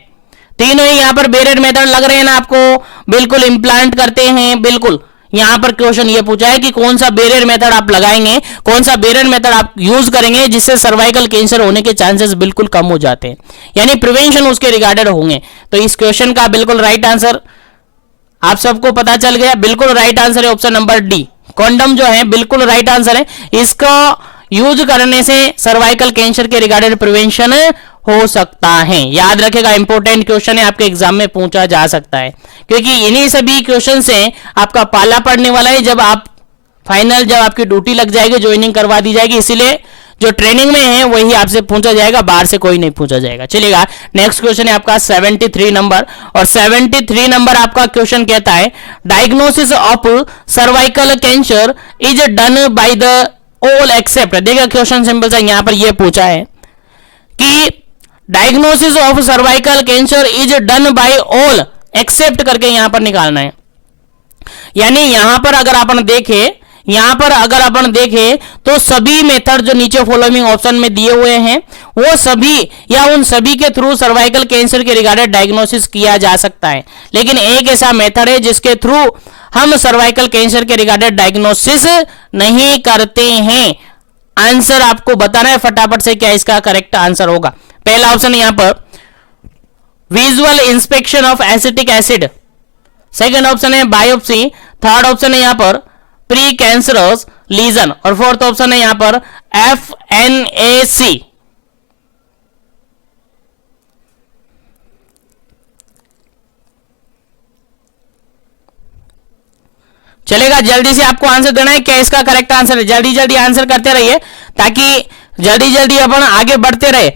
तीनों ही यहां पर बैरियर मेथड लग रहे हैं ना आपको, बिल्कुल इंप्लांट करते हैं। बिल्कुल यहां पर क्वेश्चन ये पूछा है कि कौन सा बैरियर मेथड आप लगाएंगे, कौन सा बैरियर मेथड आप यूज करेंगे जिससे सर्वाइकल कैंसर होने के चांसेस बिल्कुल कम हो जाते हैं, यानी प्रिवेंशन उसके रिगार्डेड होंगे। तो इस क्वेश्चन का बिल्कुल राइट आंसर आप सबको पता चल गया, बिल्कुल राइट आंसर है ऑप्शन नंबर डी, कॉन्डम जो है बिल्कुल राइट आंसर है। इसका यूज करने से सर्वाइकल कैंसर के रिगार्डेड प्रिवेंशन हो सकता है। याद रखेगा इंपॉर्टेंट क्वेश्चन है, आपके एग्जाम में पूछा जा सकता है, क्योंकि इन्हीं सभी क्वेश्चन से आपका पाला पड़ने वाला है जब आप फाइनल, जब आपकी ड्यूटी लग जाएगी, ज्वाइनिंग करवा दी जाएगी। इसीलिए जो ट्रेनिंग में है वही आपसे पूछा जाएगा, बाहर से कोई नहीं पूछा जाएगा। चलिएगा नेक्स्ट क्वेश्चन है आपका 73 नंबर, और 73 नंबर आपका क्वेश्चन कहता है diagnosis of cervical cancer is done by the all except. देखिए क्वेश्चन सिंपल सा यहां पर यह पूछा है कि diagnosis of cervical cancer is done by all except करके यहां पर निकालना है। यानी यहां पर अगर अपन देखें, यहां पर अगर अपन देखें तो सभी मेथड जो नीचे फॉलोइंग ऑप्शन में दिए हुए हैं वो सभी या उन सभी के थ्रू सर्वाइकल कैंसर के रिगार्डेड डायग्नोसिस किया जा सकता है। लेकिन एक ऐसा मेथड है जिसके थ्रू हम सर्वाइकल कैंसर के रिगार्डेड डायग्नोसिस नहीं करते हैं। आंसर आपको बताना है फटाफट से, क्या इसका करेक्ट आंसर होगा। पहला ऑप्शन यहां पर visual inspection of acetic acid, second option है बायोप्सी, थर्ड ऑप्शन है यहां पर प्री कैंसरस लीजन, और फोर्थ ऑप्शन है यहां पर FNAC। चलेगा जल्दी से आपको आंसर देना है, क्या इसका करेक्ट आंसर है। जल्दी जल्दी आंसर करते रहिए ताकि जल्दी जल्दी अपन आगे बढ़ते रहे।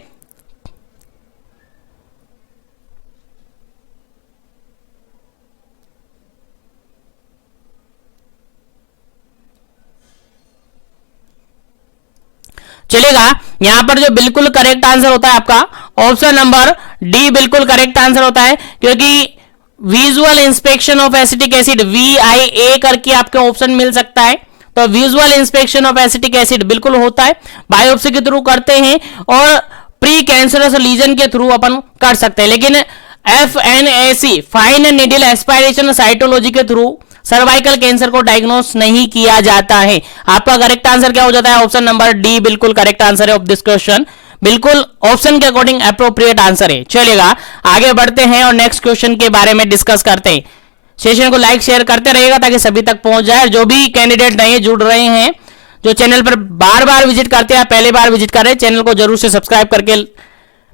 चलेगा। यहां पर जो बिल्कुल करेक्ट आंसर होता है आपका ऑप्शन नंबर डी बिल्कुल करेक्ट आंसर होता है, क्योंकि visual inspection of acetic acid VIA करके आपके ऑप्शन मिल सकता है, तो visual inspection of acetic acid बिल्कुल होता है, बायोप्सी के थ्रू करते हैं और प्री कैंसरस लीजन के थ्रू अपन कर सकते हैं। लेकिन FNAC fine needle aspiration cytology के थ्रू सर्वाइकल कैंसर को डायग्नोस नहीं किया जाता है। आपका करेक्ट आंसर क्या हो जाता है? ऑप्शन नंबर डी बिल्कुल करेक्ट आंसर है ऑफ दिस क्वेश्चन, बिल्कुल ऑप्शन के अकॉर्डिंग अप्रोप्रिएट आंसर है। चलेगा, आगे बढ़ते हैं और नेक्स्ट क्वेश्चन के बारे में डिस्कस करते हैं। सेशन को लाइक शेयर करते रहिएगा ताकि सभी तक पहुंच जाए। जो भी कैंडिडेट नए जुड़ रहे हैं, जो चैनल पर बार बार विजिट करते हैं, पहले बार विजिट कर रहे हैं, चैनल को जरूर से सब्सक्राइब करके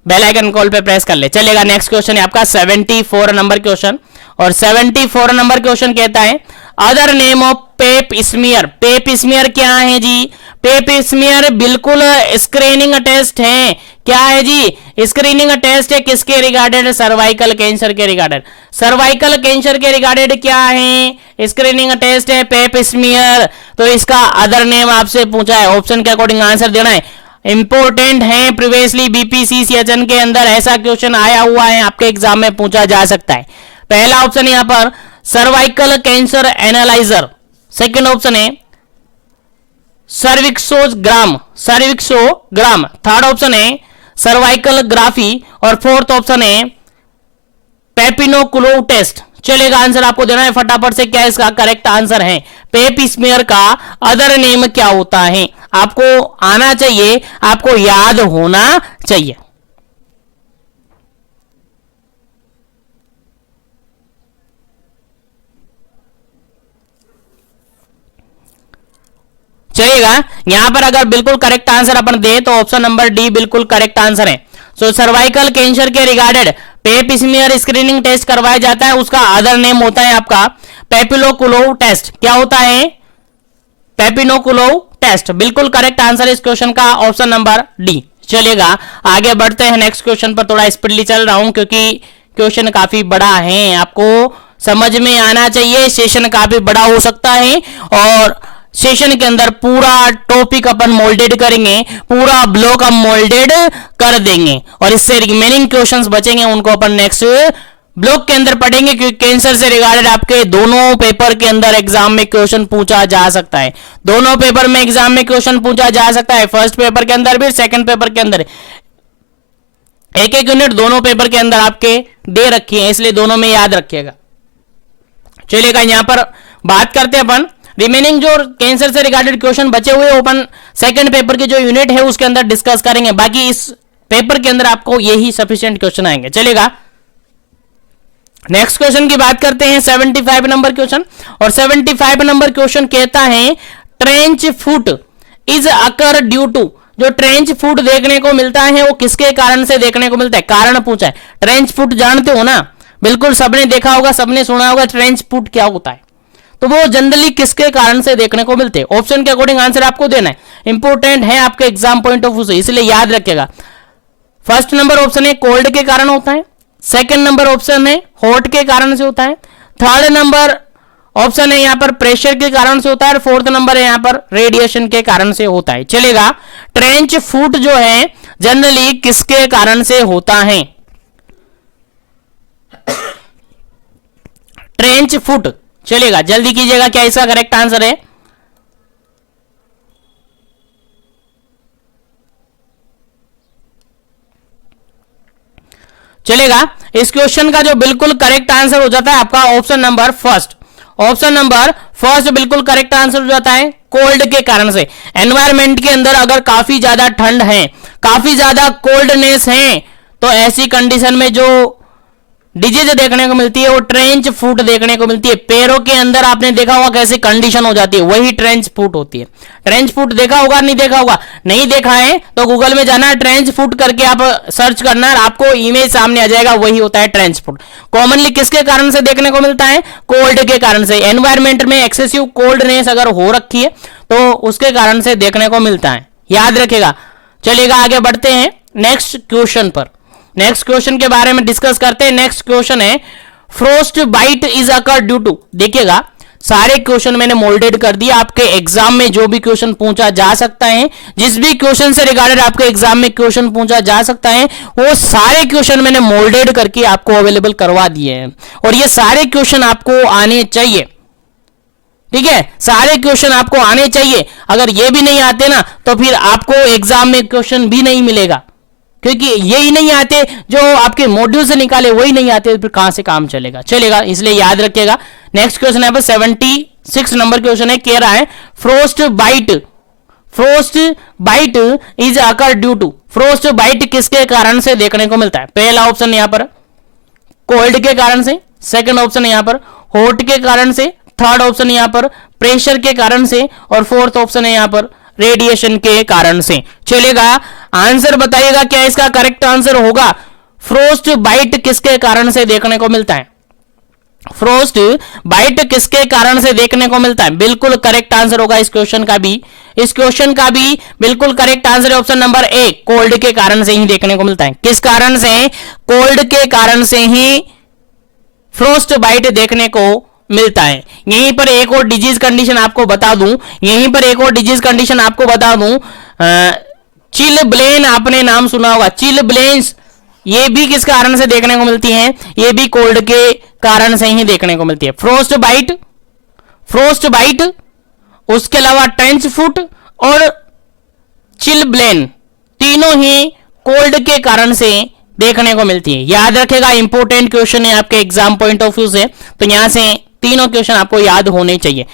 बेल आइकन कॉल पे प्रेस कर ले। चलेगा, नेक्स्ट क्वेश्चन है आपका 74 नंबर क्वेश्चन, और 74 नंबर क्वेश्चन कहता है other name of Pep smear. Pep smear क्या है जी? पेप स्मीयर बिल्कुल स्क्रीनिंग टेस्ट है। क्या है जी? स्क्रीनिंग टेस्ट है किसके रिगार्डेड? सर्वाइकल कैंसर के रिगार्डेड। सर्वाइकल कैंसर के रिगार्डेड क्या है? स्क्रीनिंग टेस्ट है पेप स्मीयर। तो इसका अदर नेम आपसे पूछा है, ऑप्शन के अकॉर्डिंग आंसर देना है। इंपोर्टेंट है, प्रीवियसली BPCCHN के अंदर ऐसा क्वेश्चन आया हुआ है, आपके एग्जाम में पूछा जा सकता है। पहला ऑप्शन यहां पर cervical cancer analyser, second option है सर्विक्सोग्राम, थर्ड ऑप्शन है सर्वाइकल ग्राफी, और फोर्थ ऑप्शन है पेपिनोकुलो टेस्ट। चलेगा, आंसर आपको देना है फटाफट से, क्या इसका करेक्ट आंसर है? पेप स्मीयर का अदर नेम क्या होता है? आपको आना चाहिए, आपको याद होना चाहिए। चलेगा, यहां पर अगर बिल्कुल करेक्ट आंसर अपन दे तो ऑप्शन नंबर डी बिल्कुल करेक्ट आंसर है। सो सर्वाइकल कैंसर के रिगार्डेड पेप स्मीयर स्क्रीनिंग टेस्ट करवाया जाता है, उसका अदर नेम होता है आपका पेपिलोकुलोव टेस्ट। क्या होता है? पेपिनोकुलोव टेस्ट। बिल्कुल करेक्ट आंसर इस क्वेश्चन का ऑप्शन नंबर डी। चलेगा, आगे बढ़ते हैं नेक्स्ट क्वेश्चन पर। थोड़ा स्पीडली चल रहा हूं क्योंकि क्वेश्चन काफी बड़ा है, आपको समझ में आना चाहिए। सेशन काफी बड़ा हो सकता है और सेशन के अंदर पूरा टॉपिक अपन मोल्डेड करेंगे, पूरा ब्लॉक हम मोल्डेड कर देंगे, और इससे रिमेनिंग क्वेश्चंस बचेंगे उनको अपन नेक्स्ट ब्लॉक के अंदर पढ़ेंगे, क्योंकि कैंसर से रिगार्डेड आपके दोनों पेपर के अंदर एग्जाम में क्वेश्चन पूछा जा सकता है। दोनों पेपर में एग्जाम में क्वेश्चन पूछा जा सकता है, फर्स्ट पेपर के अंदर भी, सेकंड पेपर के अंदर। एक एक यूनिट दोनों पेपर के अंदर आपके दे रखी है, इसलिए दोनों में याद रखिएगा। चलिएगा, यहां पर बात करते हैं अपन रिमेनिंग जो कैंसर से रिगार्डेड क्वेश्चन बचे हुए ओपन सेकंड पेपर की जो यूनिट है उसके अंदर डिस्कस करेंगे। बाकी इस पेपर के अंदर आपको यही सफिशिएंट क्वेश्चन आएंगे। चलेगा, नेक्स्ट क्वेश्चन की बात करते हैं 75 नंबर क्वेश्चन, और 75 नंबर क्वेश्चन कहता है trench foot is occur due to. जो ट्रेंच फुट देखने को मिलता है वो किसके कारण से देखने को मिलता है? कारण पूछा है। ट्रेंच फुट जानते हो ना, बिल्कुल सबने देखा होगा, सबने सुना होगा ट्रेंच फुट क्या होता है। तो वो जनरली किसके कारण से देखने को मिलते हैं? ऑप्शन के अकॉर्डिंग आंसर आपको देना है, इंपोर्टेंट है आपके एग्जाम पॉइंट ऑफ व्यू से, इसलिए याद रखिएगा। फर्स्ट नंबर ऑप्शन है कोल्ड के कारण होता है, सेकंड नंबर ऑप्शन है हॉट के कारण से होता है, थर्ड नंबर ऑप्शन है यहां पर प्रेशर के कारण से होता है, और फोर्थ नंबर है यहां पर रेडिएशन के कारण से होता है। चलेगा, ट्रेंच फुट जो है जनरली किसके कारण से होता है? Trench foot. चलेगा, जल्दी कीजिएगा, क्या इसका करेक्ट आंसर है? चलेगा, इस क्वेश्चन का जो बिल्कुल करेक्ट आंसर हो जाता है आपका option number first. Option number first बिल्कुल करेक्ट आंसर हो जाता है, कोल्ड के कारण से। एनवायरमेंट के अंदर अगर काफी ज्यादा ठंड है, काफी ज्यादा कोल्डनेस है, तो ऐसी कंडीशन में जो डिजीज देखने को मिलती है वो ट्रेंच फुट देखने को मिलती है। पैरों के अंदर आपने देखा होगा कैसी कंडीशन हो जाती है, वही ट्रेंच फुट होती है। ट्रेंच फुट देखा होगा, नहीं देखा होगा? नहीं देखा है तो गूगल में जाना, ट्रेंच फुट करके आप सर्च करना, आपको इमेज सामने आ जाएगा, वही होता है ट्रेंच फुट। कॉमनली किसके कारण से देखने को मिलता है? कोल्ड के कारण से। एनवायरमेंट में एक्सेसिव कोल्डनेस अगर हो रखी है तो उसके कारण से देखने को मिलता है, याद रखेगा। चलिएगा, आगे बढ़ते हैं नेक्स्ट क्वेश्चन पर। नेक्स्ट क्वेश्चन के बारे में डिस्कस करते हैं। नेक्स्ट क्वेश्चन है frost bite is occur due to. देखिएगा, सारे क्वेश्चन मैंने मोल्डेड कर दिया। आपके एग्जाम में जो भी क्वेश्चन पूछा जा सकता है, जिस भी क्वेश्चन से रिगार्डेड आपके एग्जाम में क्वेश्चन पूछा जा सकता है, वो सारे क्वेश्चन मैंने मोल्डेड करके आपको अवेलेबल करवा दिए हैं। और ये सारे क्वेश्चन आपको आने चाहिए, ठीक है, सारे क्वेश्चन आपको आने चाहिए। अगर ये भी नहीं आते ना तो फिर आपको एग्जाम में क्वेश्चन भी नहीं मिलेगा, क्योंकि यही नहीं आते जो आपके मॉड्यूल से निकाले, वही नहीं आते, फिर कहां से काम चलेगा। इसलिए याद रखिएगा। नेक्स्ट क्वेश्चन है 76 नंबर क्वेश्चन है, कह रहा है frost bite is occur due to. Frost bite किसके कारण से देखने को मिलता है? पहला ऑप्शन यहां पर कोल्ड के कारण से, सेकंड ऑप्शन यहां पर हॉट के कारण से, थर्ड ऑप्शन यहां पर प्रेशर के कारण से, और फोर्थ ऑप्शन है यहां पर रेडिएशन के कारण से। चलेगा, आंसर बताइएगा क्या इसका करेक्ट आंसर होगा? फ्रोस्ट बाइट किसके कारण से देखने को मिलता है? फ्रोस्ट बाइट किसके कारण से देखने को मिलता है? बिल्कुल करेक्ट आंसर होगा इस क्वेश्चन का भी। इस क्वेश्चन का भी बिल्कुल करेक्ट आंसर है ऑप्शन नंबर ए, कोल्ड के कारण से ही देखने को मिलता है। किस कारण से? कोल्ड के कारण से ही फ्रोस्ट बाइट देखने को मिलता है। यहीं पर एक और डिजीज कंडीशन आपको बता दूं, चिल ब्लेन, आपने नाम सुना होगा, चिल ब्लेन्स, ये भी किस कारण से देखने को मिलती हैं? ये भी कोल्ड के कारण से ही देखने को मिलती है। फ्रोस्ट बाइट, उसके अलावा ट्रेंच फुट और चिल ब्लेन, तीनों ही कोल्ड के कारण से देखने को मिलती है। याद रखेगा, इंपॉर्टेंट क्वेश्चन है आपके एग्जाम पॉइंट ऑफ व्यू से, तो यहां से तीनों क्वेश्चन आपको याद होने चाहिए।